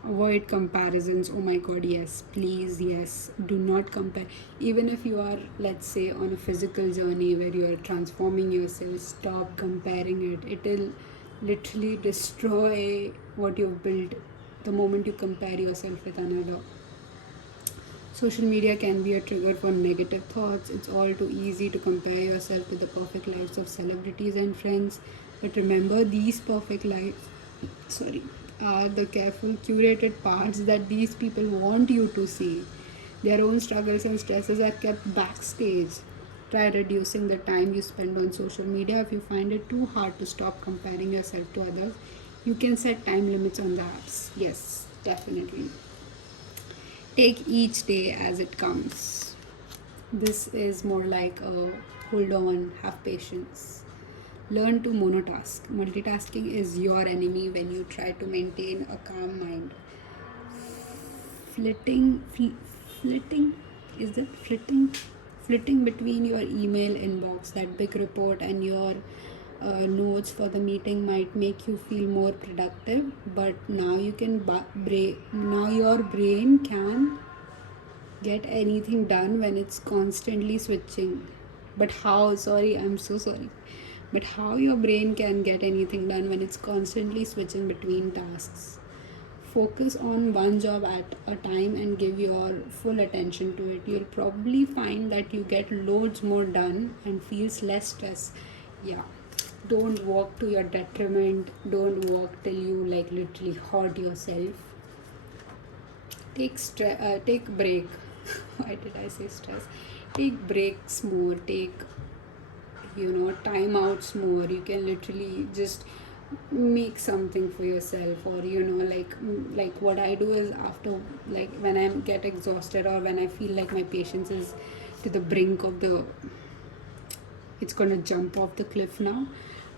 Avoid comparisons. Oh my God, yes, please, yes. Do not compare. Even if you are, let's say, on a physical journey where you are transforming yourself, stop comparing it. It will literally destroy what you've built the moment you compare yourself with another. Social media can be a trigger for negative thoughts. It's all too easy to compare yourself with the perfect lives of celebrities and friends. But remember, these perfect lives, are the careful, curated parts that these people want you to see. Their own struggles and stresses are kept backstage. Try reducing the time you spend on social media. If you find it too hard to stop comparing yourself to others, you can set time limits on the apps. Yes, definitely. Take each day as it comes. This is more like a hold on, have patience. Learn to monotask. Multitasking is your enemy when you try to maintain a calm mind. Flitting, flitting, is that flitting? Flitting between your email inbox, that big report, and your notes for the meeting might make you feel more productive, but now you can now your brain can get anything done when it's constantly switching. But how? Sorry, I'm so sorry. But how your brain can get anything done when it's constantly switching between tasks? Focus on one job at a time and give your full attention to it. You'll probably find that you get loads more done and feels less stress. Yeah. Don't work to your detriment. Don't work till you like literally hurt yourself. Take break. Why did I say stress? Take breaks more. Take timeouts more. You can literally just make something for yourself, or like what I do is, after, like, when I get exhausted or when I feel like my patience is to the brink of the it's gonna jump off the cliff now,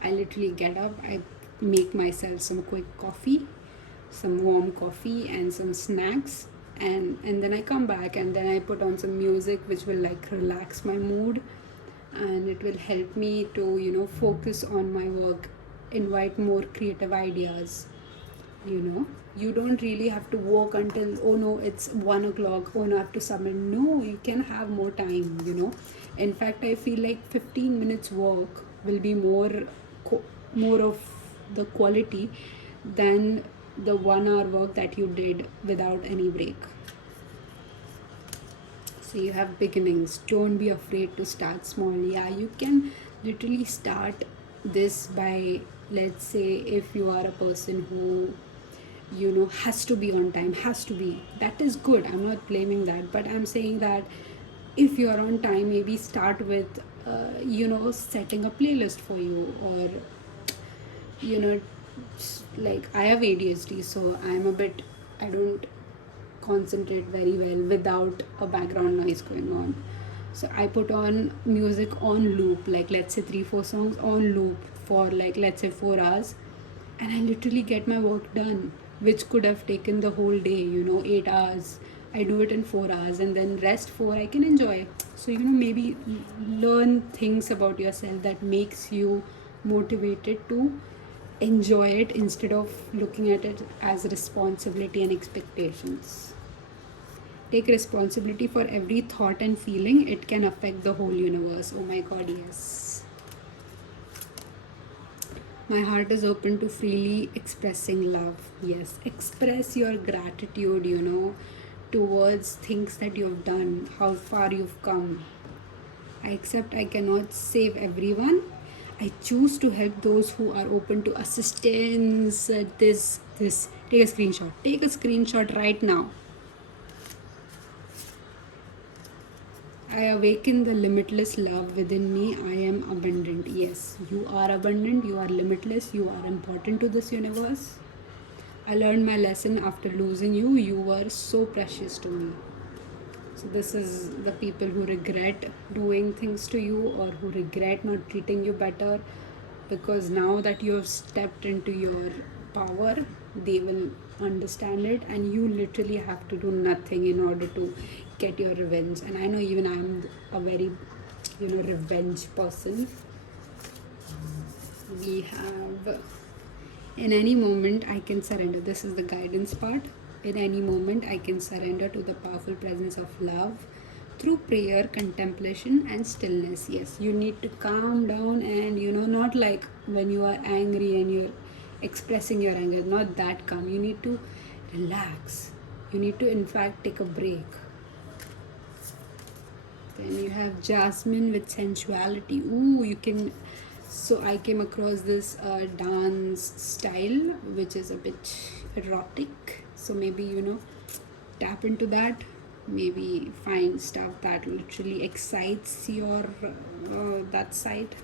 I literally get up, I make myself some quick coffee, some warm coffee and some snacks, and then I come back and then I put on some music which will like relax my mood, and it will help me to focus on my work, invite more creative ideas. You don't really have to work until, oh no, it's 1 o'clock, oh no, I have to submit. No, you can have more time. In fact, I feel like 15 minutes work will be more of the quality than the 1 hour work that you did without any break. So you have beginnings. Don't be afraid to start small. Yeah, you can literally start this by, let's say, if you are a person who has to be on time, has to be, that is good, I'm not blaming that, but I'm saying that if you're on time, maybe start with setting a playlist for you, or you know like, I have ADHD, so I don't concentrate very well without a background noise going on. So I put on music on loop, like let's say 3-4 songs on loop for, like, let's say 4 hours, and I literally get my work done, which could have taken the whole day, 8 hours. I do it in 4 hours, and then rest 4 I can enjoy. So maybe learn things about yourself that makes you motivated to enjoy it instead of looking at it as responsibility and expectations. Take responsibility for every thought and feeling. It can affect the whole universe. Oh my god, yes. My heart is open to freely expressing love. Yes, express your gratitude, towards things that you've done, how far you've come. I accept I cannot save everyone. I choose to help those who are open to assistance. This. Take a screenshot. Take a screenshot right now. I awaken the limitless love within me. I am abundant. Yes, you are abundant. You are limitless. You are important to this universe. I learned my lesson after losing you. You were so precious to me. So this is the people who regret doing things to you, or who regret not treating you better, because now that you have stepped into your power, they will understand it, and you literally have to do nothing in order to get your revenge. And I know even I'm a very revenge person. We have, in any moment I can surrender. This is the guidance part. In any moment I can surrender to the powerful presence of love through prayer, contemplation and stillness. Yes, you need to calm down, and not like when you are angry and you're expressing your anger, not that calm. You need to relax. You need to, in fact, take a break. Then you have jasmine with sensuality. Ooh, you can. So I came across this dance style which is a bit erotic. So maybe tap into that. Maybe find stuff that literally excites your that side.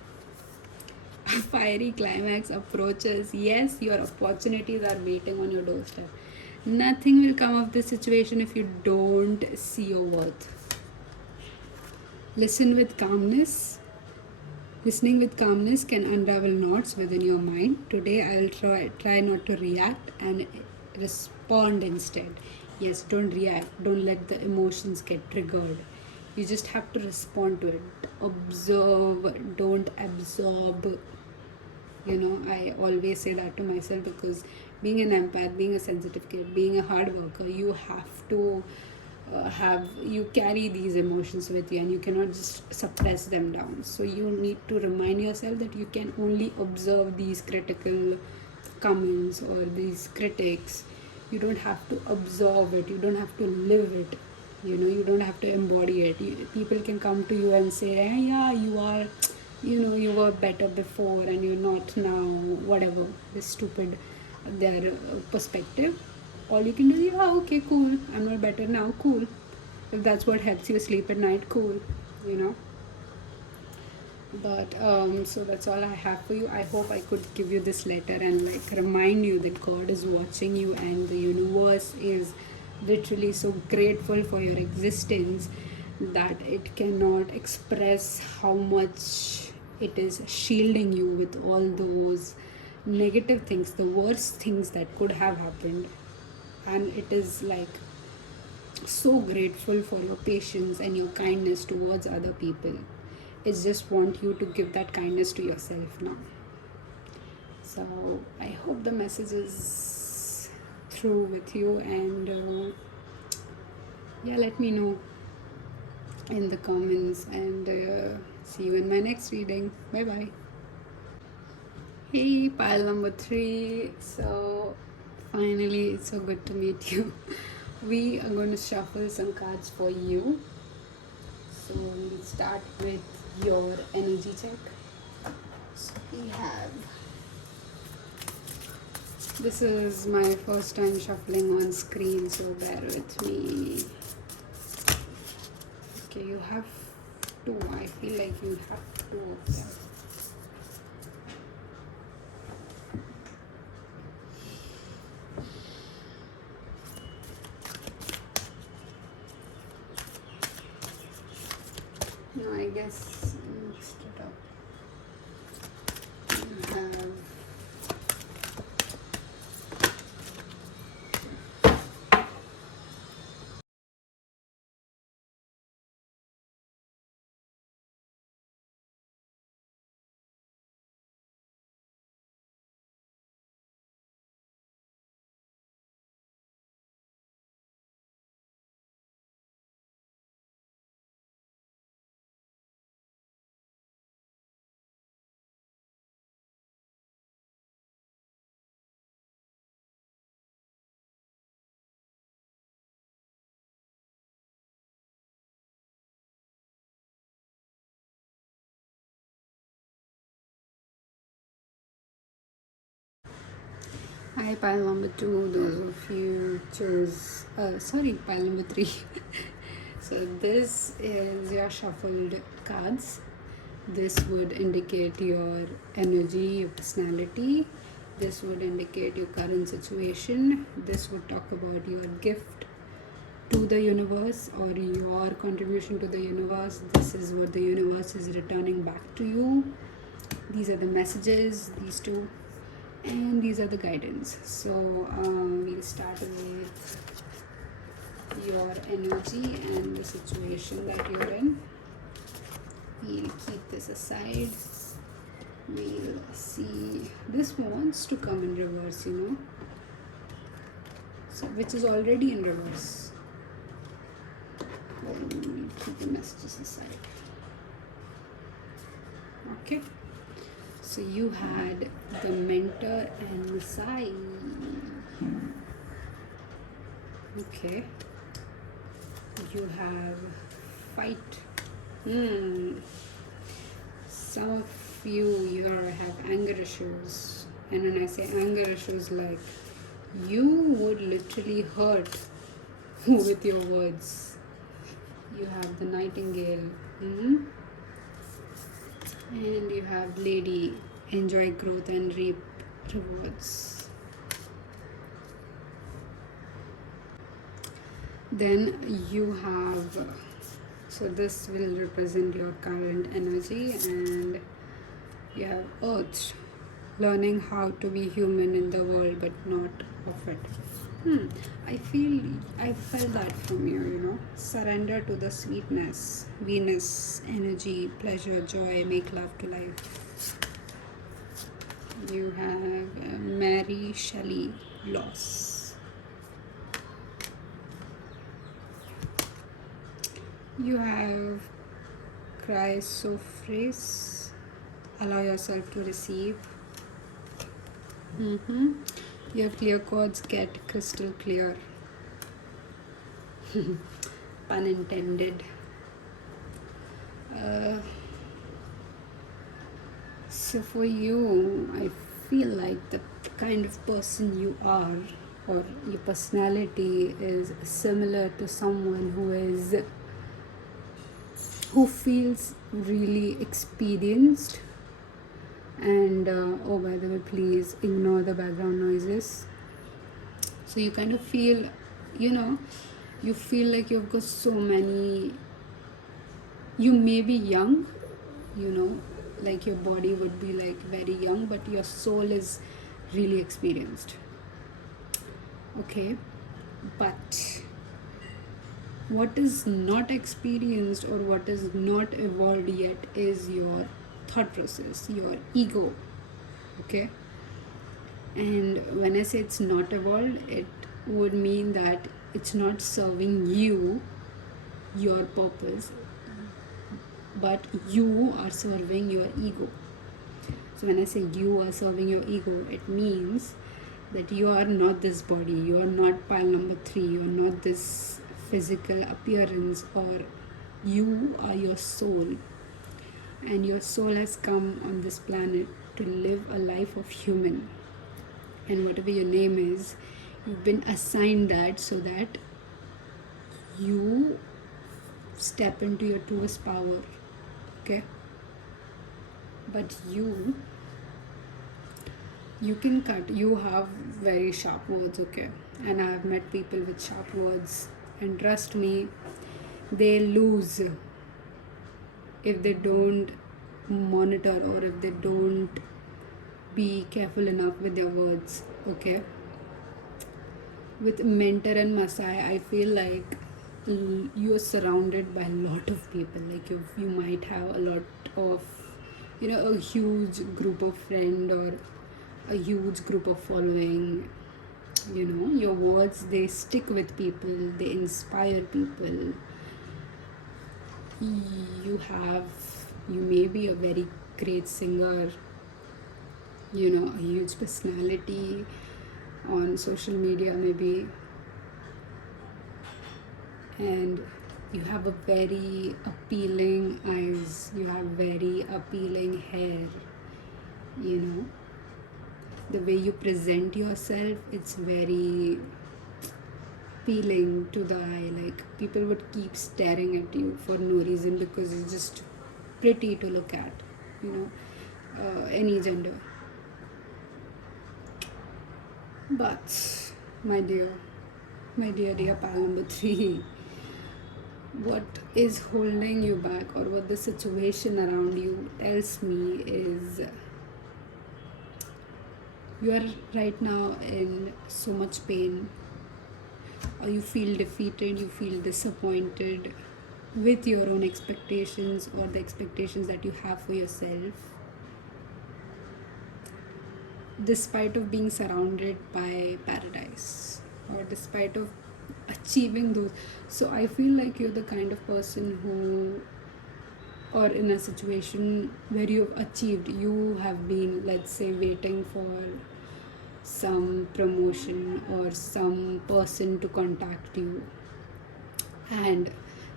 A fiery climax approaches. Yes, your opportunities are waiting on your doorstep. Nothing will come of this situation if you don't see your worth. Listen with calmness. Listening with calmness can unravel knots within your mind. Today, I'll try not to react and respond instead. Yes, don't react. Don't let the emotions get triggered. You just have to respond to it. Observe. Don't absorb. I always say that to myself, because being an empath, being a sensitive kid, being a hard worker, you have to you carry these emotions with you, and you cannot just suppress them down. So you need to remind yourself that you can only observe these critical comments or these critics. You don't have to absorb it, you don't have to live it, you don't have to embody it. People can come to you and say, yeah, you are, you were better before and you're not now, whatever, this stupid their perspective. All you can do is, yeah, okay, cool, I'm not better now, cool. If that's what helps you sleep at night, cool, you know but so that's all I have for you. I hope I could give you this letter and like remind you that God is watching you, and the universe is literally so grateful for your existence that it cannot express how much it is shielding you with all those negative things, the worst things that could have happened. And it is like so grateful for your patience and your kindness towards other people. It's just want you to give that kindness to yourself now. So I hope the message is through with you, and yeah, let me know in the comments, and see you in my next reading. Bye bye. Hey, pile number 3. So finally, it's so good to meet you. We are going to shuffle some cards for you. So we'll start with your energy check. So we have, this is my first time shuffling on screen, so bear with me. Okay, you have two. I feel like you have two of them. No, I guess I mixed it up. You have hi, pile number 2. Those of you chose, pile number 3. So this is your shuffled cards. This would indicate your energy, your personality. This would indicate your current situation. This would talk about your gift to the universe or your contribution to the universe. This is what the universe is returning back to you. These are the messages, these two, and these are the guidance. So we'll start with your energy and the situation that you're in. We'll keep this aside. We'll see. This wants to come in reverse, so which is already in reverse. We'll keep the messages aside. Okay. So you had the mentor and Messiah. Okay. You have fight. Some of you here have anger issues. And when I say anger issues, like you would literally hurt with your words. You have the nightingale. And you have lady, enjoy growth and reap rewards. Then you have, so this will represent your current energy, and You have earth, learning how to be human in the world but not of it. Hmm. I felt that from you, Surrender to the sweetness, Venus, energy, pleasure, joy, make love to life. You have Mary Shelley, loss. You have Chrysoprase, allow yourself to receive. Your clear chords get crystal clear. Pun intended. So for you, I feel like the kind of person you are, or your personality is similar to someone who feels really experienced. And oh, by the way, please ignore the background noises. So you kind of feel, you know you feel like you've got so many. You may be young, like your body would be like very young, but your soul is really experienced. Okay, but what is not experienced or what is not evolved yet is your thought process, your ego. Okay, and when I say it's not evolved, it would mean that it's not serving you, your purpose, but you are serving your ego. So when I say you are serving your ego, it means that you are not this body, you are not pile number 3, you are not this physical appearance, or you are your soul. And your soul has come on this planet to live a life of human. And whatever your name is, you've been assigned that so that you step into your truest power. Okay, but you can cut. You have very sharp words. Okay, and I have met people with sharp words, and trust me, they lose if they don't monitor or if they don't be careful enough with their words. Okay, with mentor and Masai, I feel like you're surrounded by a lot of people. Like you might have a lot of, a huge group of friends or a huge group of following. Your words, they stick with people, they inspire people. You may be a very great singer, a huge personality on social media maybe, and you have a very appealing eyes, you have very appealing hair, the way you present yourself, it's very appealing to the eye. Like people would keep staring at you for no reason because it's just pretty to look at, any gender. But my dear pal number 3, what is holding you back, or what the situation around you tells me is you are right now in so much pain, or you feel defeated, you feel disappointed with your own expectations or the expectations that you have for yourself, despite of being surrounded by paradise, or despite of achieving those. So I feel like you're the kind of person who, or in a situation where you've achieved, you have been, let's say, waiting for some promotion or some person to contact you, and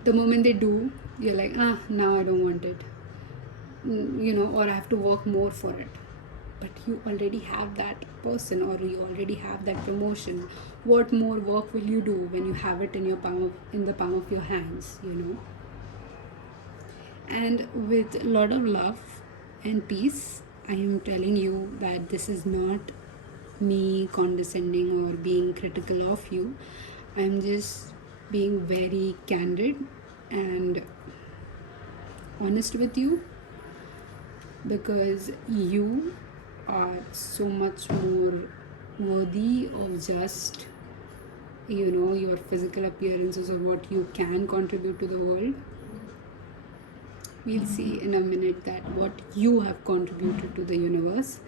the moment they do, you're like, now I don't want it, or I have to work more for it. But you already have that person, or you already have that promotion. What more work will you do when you have it in the palm of your hands, And with a lot of love and peace, I am telling you that this is not me condescending or being critical of you. I'm just being very candid and honest with you. because you are so much more worthy of just, your physical appearances or what you can contribute to the world. We'll see in a minute that what you have contributed to the universe.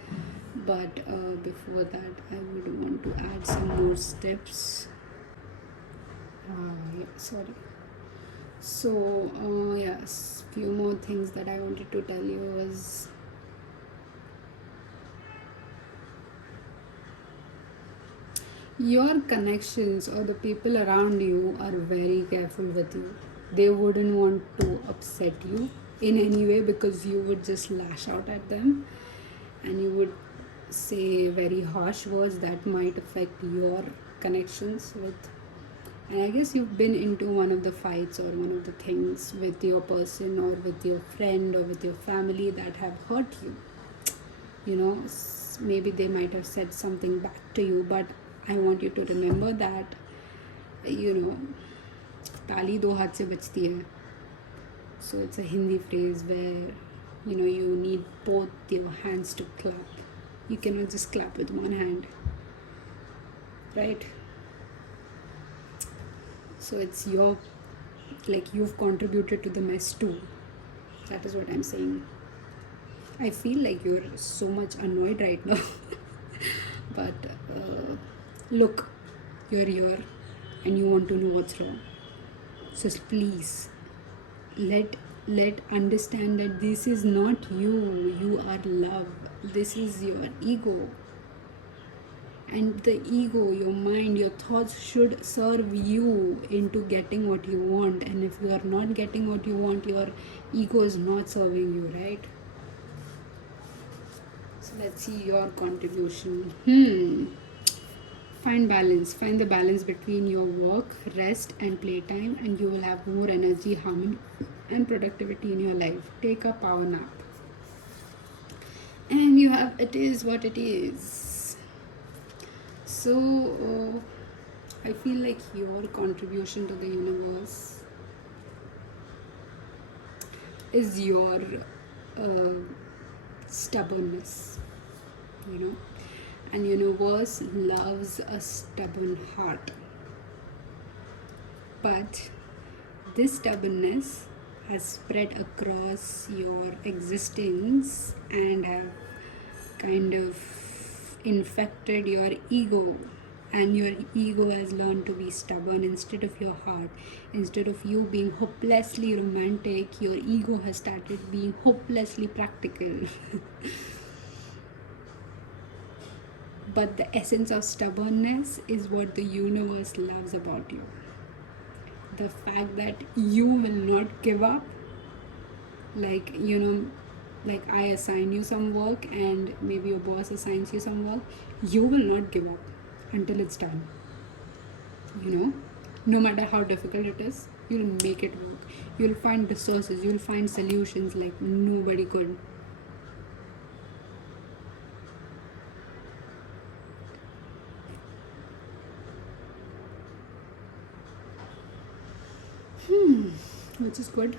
But before that, I would want to add some more steps. Yeah, sorry. So, yes, few more things that I wanted to tell you was your connections or the people around you are very careful with you. They wouldn't want to upset you in any way because you would just lash out at them and you would say very harsh words that might affect your connections with. And I guess you've been into one of the fights or one of the things with your person or with your friend or with your family that have hurt you. Maybe they might have said something back to you, but I want you to remember that, ताली दो हाथ से बजती है. So it's a Hindi phrase where, you need both your hands to clap. You cannot just clap with one hand, right? So it's you've contributed to the mess too. That is what I'm saying. I feel like you're so much annoyed right now. But look, you're here and you want to know what's wrong. So please, let understand that this is not you. You are love. This is your ego. And the ego, your mind, your thoughts should serve you into getting what you want. And if you are not getting what you want, your ego is not serving you, right? So let's see your contribution. Find balance. Find the balance between your work, rest, and playtime, and you will have more energy, harmony, and productivity in your life. Take a power nap. And it is what it is. So, I feel like your contribution to the universe is your stubbornness, and universe loves a stubborn heart. But this stubbornness has spread across your existence and have kind of infected your ego, and your ego has learned to be stubborn instead of your heart. Instead of you being hopelessly romantic, your ego has started being hopelessly practical. But the essence of stubbornness is what the universe loves about you. The fact that you will not give up, like I assign you some work and maybe your boss assigns you some work, you will not give up until it's done. No matter how difficult it is, you'll make it work. You'll find resources, you'll find solutions like nobody could. Which is good,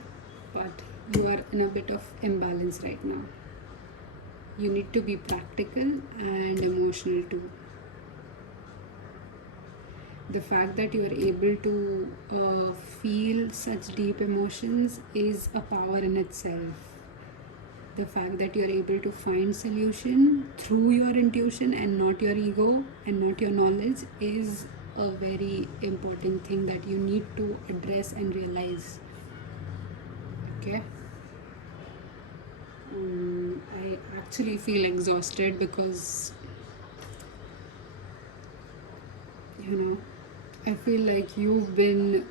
but you are in a bit of imbalance right now. You need to be practical and emotional too. The fact that you are able to feel such deep emotions is a power in itself. The fact that you are able to find solution through your intuition and not your ego and not your knowledge is a very important thing that you need to address and realize. Okay. I actually feel exhausted because I feel like you've been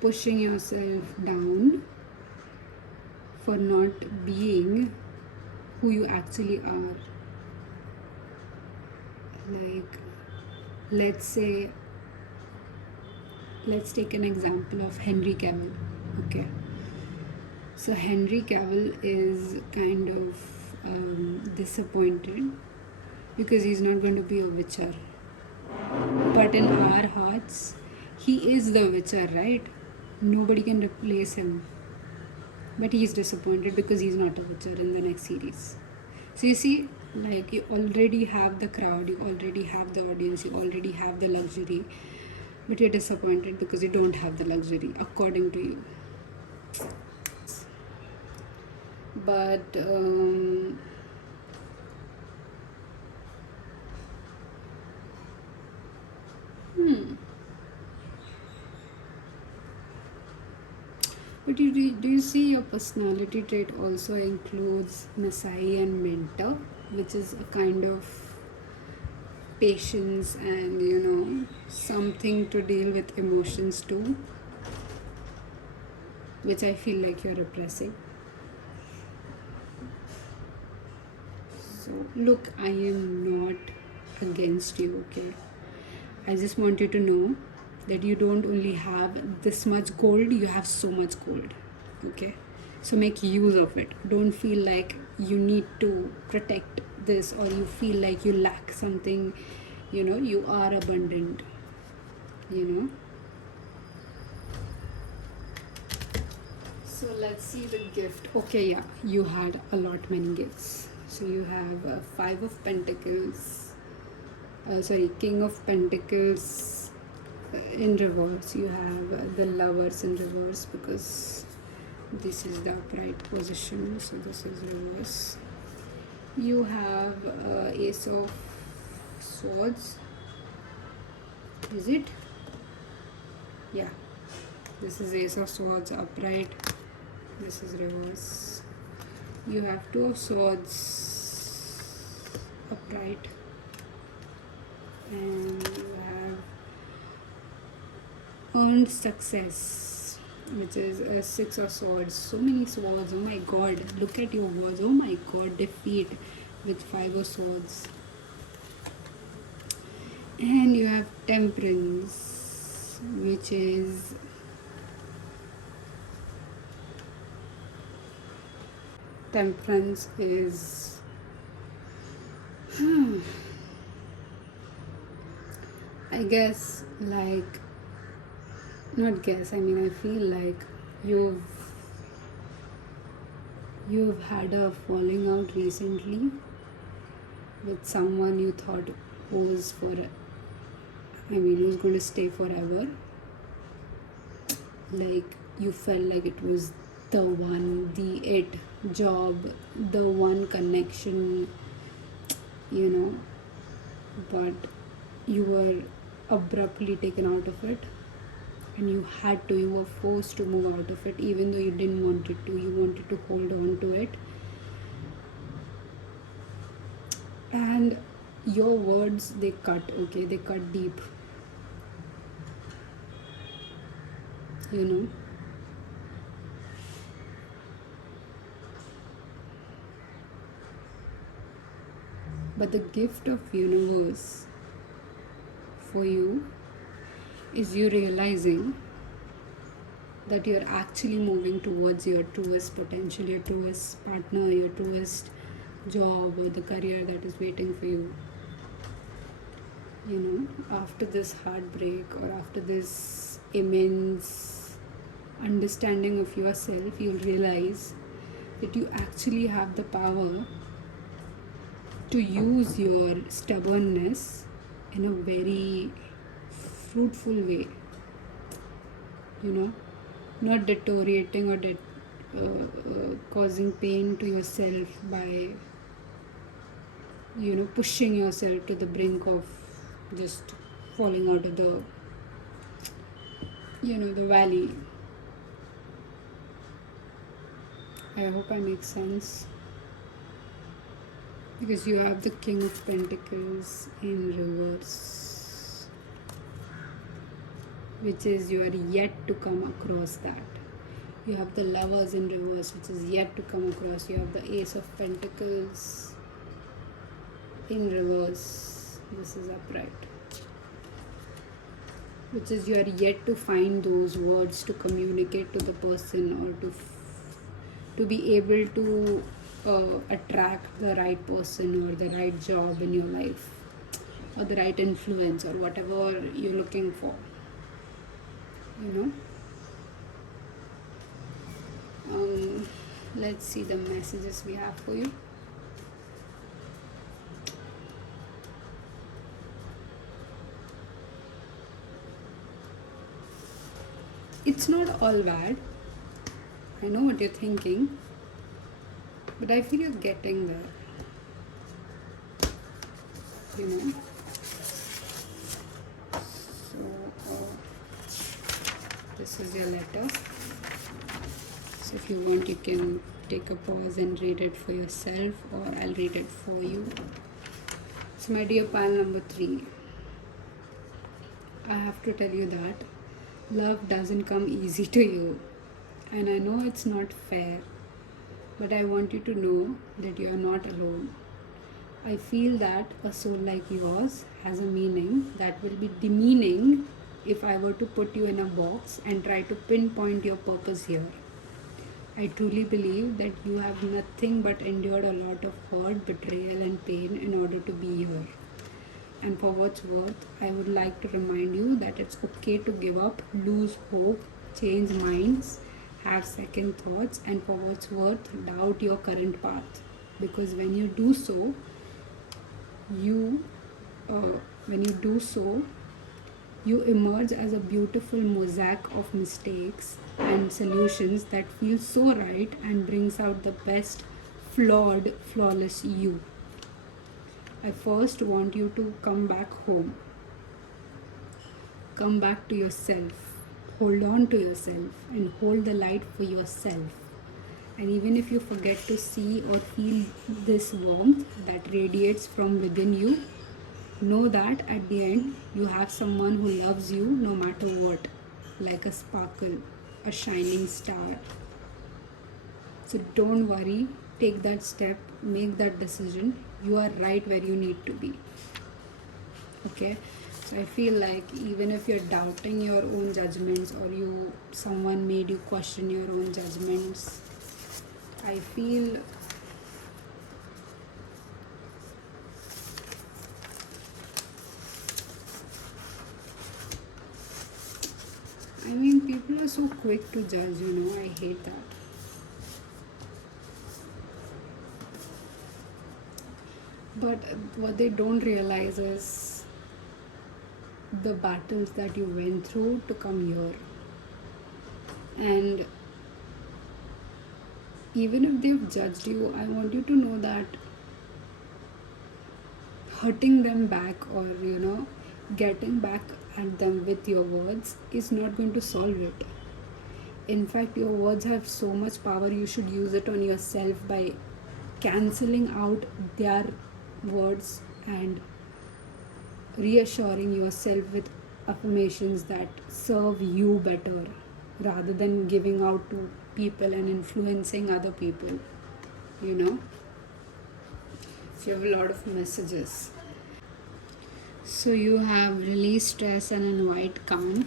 pushing yourself down for not being who you actually are. Like, let's take an example of Henry Cavill. Okay, so Henry Cavill is kind of disappointed because he's not going to be a Witcher, but in our hearts he is the Witcher, right? Nobody can replace him. but he's disappointed because he's not a Witcher in the next series. So you see, like, you already have the crowd, you already have the audience, you already have the luxury, but you're disappointed because you don't have the luxury according to you. But but do you see your personality trait also includes Messiah and Mentor, which is a kind of patience and, something to deal with emotions too, which I feel like you're repressing. So look, I am not against you, okay? I just want you to know that you don't only have this much gold, you have so much gold, okay? So make use of it. Don't feel like you need to protect this, or you feel like you lack something. You are abundant, So let's see the gift. Okay, yeah, you had a lot many gifts. So you have Five of Pentacles, King of Pentacles in reverse. You have the Lovers in reverse, because this is the upright position, so this is reverse. You have Ace of Swords. Is it? Yeah. This is Ace of Swords upright. This is reverse. You have Two of Swords upright. And you have Earned Success, which is a Six of Swords. So many swords. Oh my god. Look at your words. Oh my god. Defeat with Five of Swords. And you have Temperance, which is I guess, like, not guess, I mean, I feel like you've had a falling out recently with someone you thought was who's going to stay forever. Like, you felt like it was the one, the job, the one connection, but you were abruptly taken out of it, and you were forced to move out of it, even though you didn't want it to. You wanted to hold on to it, and your words, they cut deep, but the gift of universe for you is you realizing that you're actually moving towards your truest potential, your truest partner, your truest job, or the career that is waiting for you. After this heartbreak, or after this immense understanding of yourself, you'll realize that you actually have the power to use your stubbornness in a very fruitful way, not deteriorating or causing pain to yourself by pushing yourself to the brink of just falling out of the the valley. I hope I make sense, because you have the King of Pentacles in reverse, which is you are yet to come across that. You have the Lovers in reverse, which is yet to come across. You have the Ace of Pentacles in reverse. This is upright, which is you are yet to find those words to communicate to the person, or to be able to attract the right person, or the right job in your life, or the right influence, or whatever you're looking for. Let's see the messages we have for you. It's not all bad. I know what you're thinking, but I feel you're getting there. You know? So, this is your letter. So, if you want, you can take a pause and read it for yourself, or I'll read it for you. So, my dear pal number 3, I have to tell you that love doesn't come easy to you. And I know it's not fair, but I want you to know that you are not alone. I feel that a soul like yours has a meaning that will be demeaning if I were to put you in a box and try to pinpoint your purpose here. I truly believe that you have nothing but endured a lot of hurt, betrayal, and pain in order to be here. And for what's worth, I would like to remind you that it's okay to give up, lose hope, change minds, have second thoughts, and for what's worth, doubt your current path. Because when you do so, you emerge as a beautiful mosaic of mistakes and solutions that feel so right and brings out the best flawless you. I first want you to come back home. Come back to yourself. Hold on to yourself and hold the light for yourself. And even if you forget to see or feel this warmth that radiates from within you, know that at the end you have someone who loves you no matter what, like a sparkle, a shining star. So don't worry, take that step, make that decision. You are right where you need to be. Okay? So I feel like even if you're doubting your own judgments, or someone made you question your own judgments, I feel people are so quick to judge, I hate that. But what they don't realize is the battles that you went through to come here. And even if they've judged you, I want you to know that hurting them back, or getting back at them with your words is not going to solve it. In fact, your words have so much power. You should use it on yourself by cancelling out their words and reassuring yourself with affirmations that serve you better, rather than giving out to people and influencing other people. So you have a lot of messages. So you have release stress and invite calm.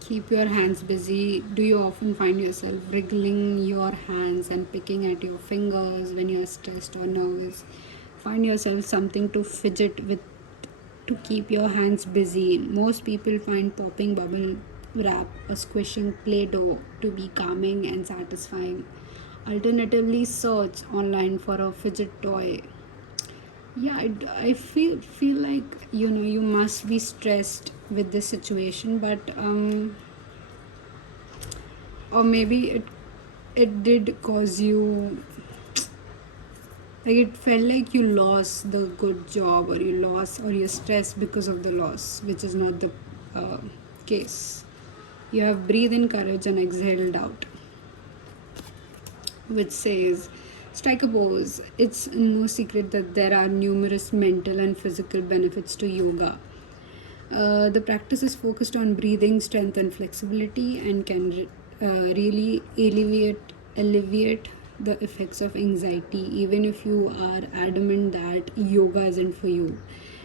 Keep your hands busy. Do you often find yourself wriggling your hands and picking at your fingers when you are stressed or nervous? Find yourself something to fidget with to keep your hands busy. Most people find popping bubble wrap or squishing Play-Doh to be calming and satisfying. Alternatively, search online for a fidget toy. I feel like you must be stressed with this situation, but or maybe it did cause you, like, it felt like you lost the good job, or you're stressed because of the loss, which is not the case. You have breathed in courage and exhaled out, which says strike a pose. It's no secret that there are numerous mental and physical benefits to yoga. The practice is focused on breathing, strength, and flexibility, and can really alleviate the effects of anxiety, even if you are adamant that yoga isn't for you.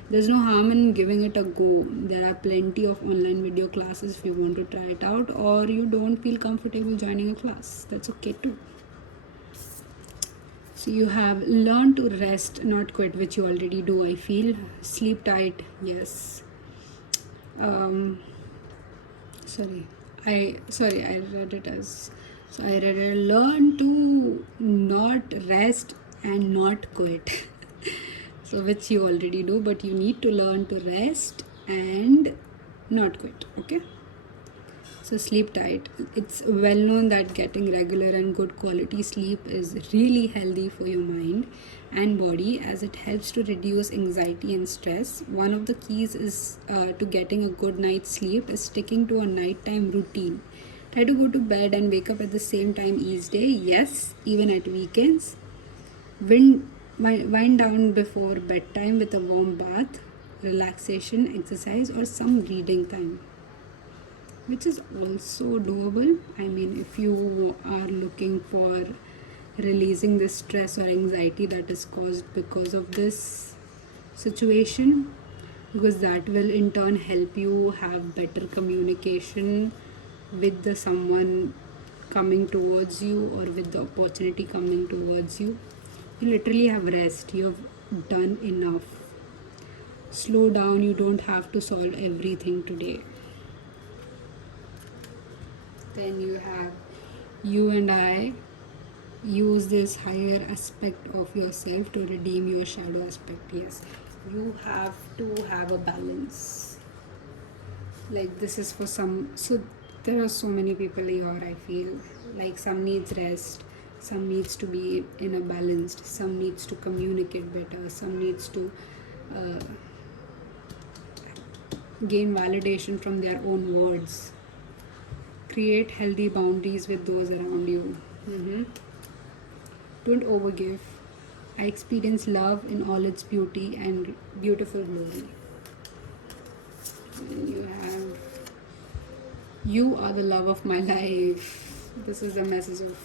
There's no harm in giving it a go. There are plenty of online video classes if you want to try it out, or you don't feel comfortable joining a class. That's okay too. So you have learned to rest, not quit, which you already do, I feel. Sleep tight, yes. I read it as, so I read it, learn to not rest and not quit. So which you already do, but you need to learn to rest and not quit. Okay. So sleep tight. It's well known that getting regular and good quality sleep is really healthy for your mind and body, as it helps to reduce anxiety and stress. One of the keys is to getting a good night's sleep is sticking to a nighttime routine. Try to go to bed and wake up at the same time each day. Yes, even at weekends. Wind down before bedtime with a warm bath, relaxation, exercise, or some reading time, which is also doable. I mean, if you are looking for releasing the stress or anxiety that is caused because of this situation, because that will in turn help you have better communication with the someone coming towards you, or with the opportunity coming towards you. You literally have rest, you have done enough. Slow down, you don't have to solve everything today. Then you have, you and I use this higher aspect of yourself to redeem your shadow aspect. Yes, you have to have a balance. Like, this is for some, so there are so many people here. I feel like some needs rest, some needs to be in a balanced, some needs to communicate better, some needs to uh, gain validation from their own words. Create healthy boundaries with those around you. Don't overgive. I experience love in all its beauty and beautiful glory. And you have, you are the love of my life. This is the message of,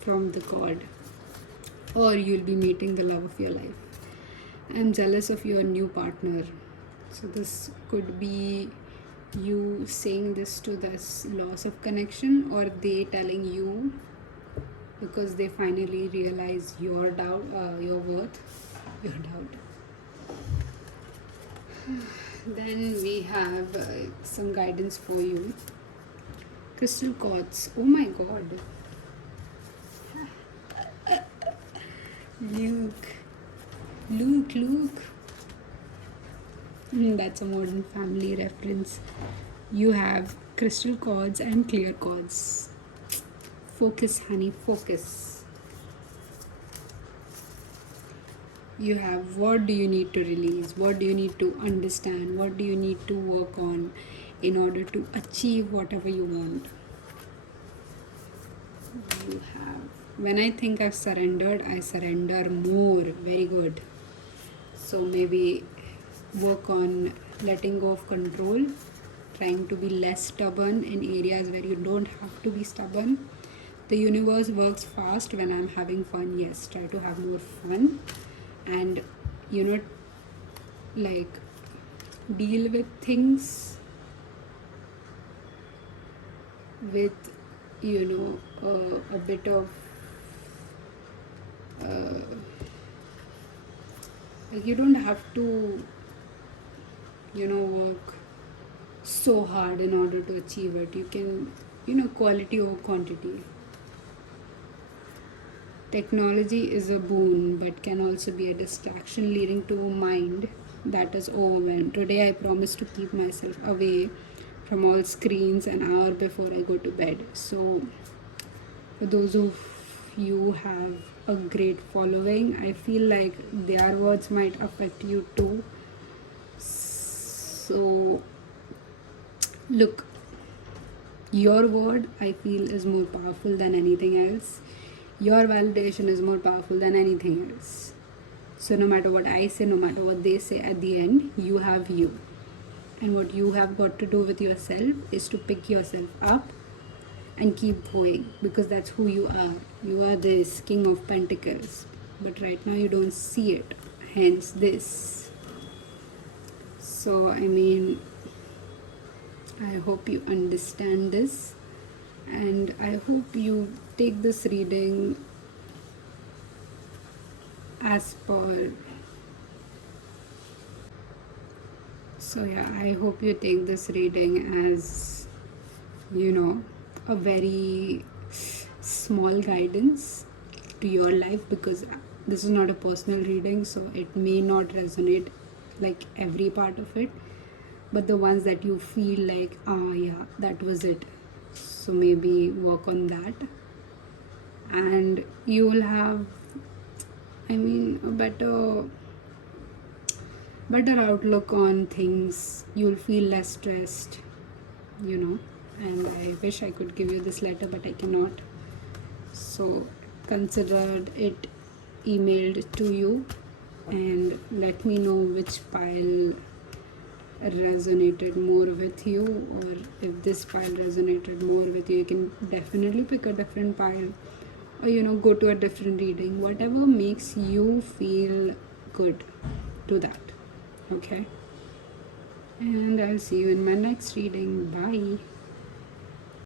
from the God. Or you'll be meeting the love of your life. I'm jealous of your new partner. So this could be you saying this to this loss of connection, or they telling you because they finally realize your doubt, your worth, your doubt. Then we have some guidance for you. Crystal quartz. Oh my god. Luke. Luke. That's a modern family reference. You have crystal quartz and clear quartz. Focus, honey, focus. You have, what do you need to release? What do you need to understand? What do you need to work on in order to achieve whatever you want? You have, when I think I've surrendered, I surrender more. Very good. So maybe work on letting go of control, trying to be less stubborn in areas where you don't have to be stubborn. The universe works fast when I'm having fun. Yes, try to have more fun, and like, deal with things with a bit of like, you don't have to work so hard in order to achieve it. You can, quality over quantity. Technology is a boon but can also be a distraction, leading to a mind that is overwhelmed. Today I promise to keep myself away from all screens an hour before I go to bed. So for those of you who have a great following, I feel like their words might affect you too. So look, your word, I feel, is more powerful than anything else. Your validation is more powerful than anything else. So no matter what I say, no matter what they say, at the end, you have you. And what you have got to do with yourself is to pick yourself up and keep going, because that's who you are. You are this King of Pentacles, but right now you don't see it, hence this. So I mean, I hope you understand this, and I hope you take this reading as per. So yeah, I hope you take this reading as a very small guidance to your life, because this is not a personal reading, so it may not resonate like every part of it, but the ones that you feel like, ah, yeah, that was it. So maybe work on that, and you will have, a better outlook on things. You'll feel less stressed, you know. And I wish I could give you this letter, but I cannot. So consider it emailed to you, and let me know which pile resonated more with you, or if this pile resonated more with you, you can definitely pick a different pile, or go to a different reading, whatever makes you feel good. Do that. Okay, and I'll see you in my next reading. Bye.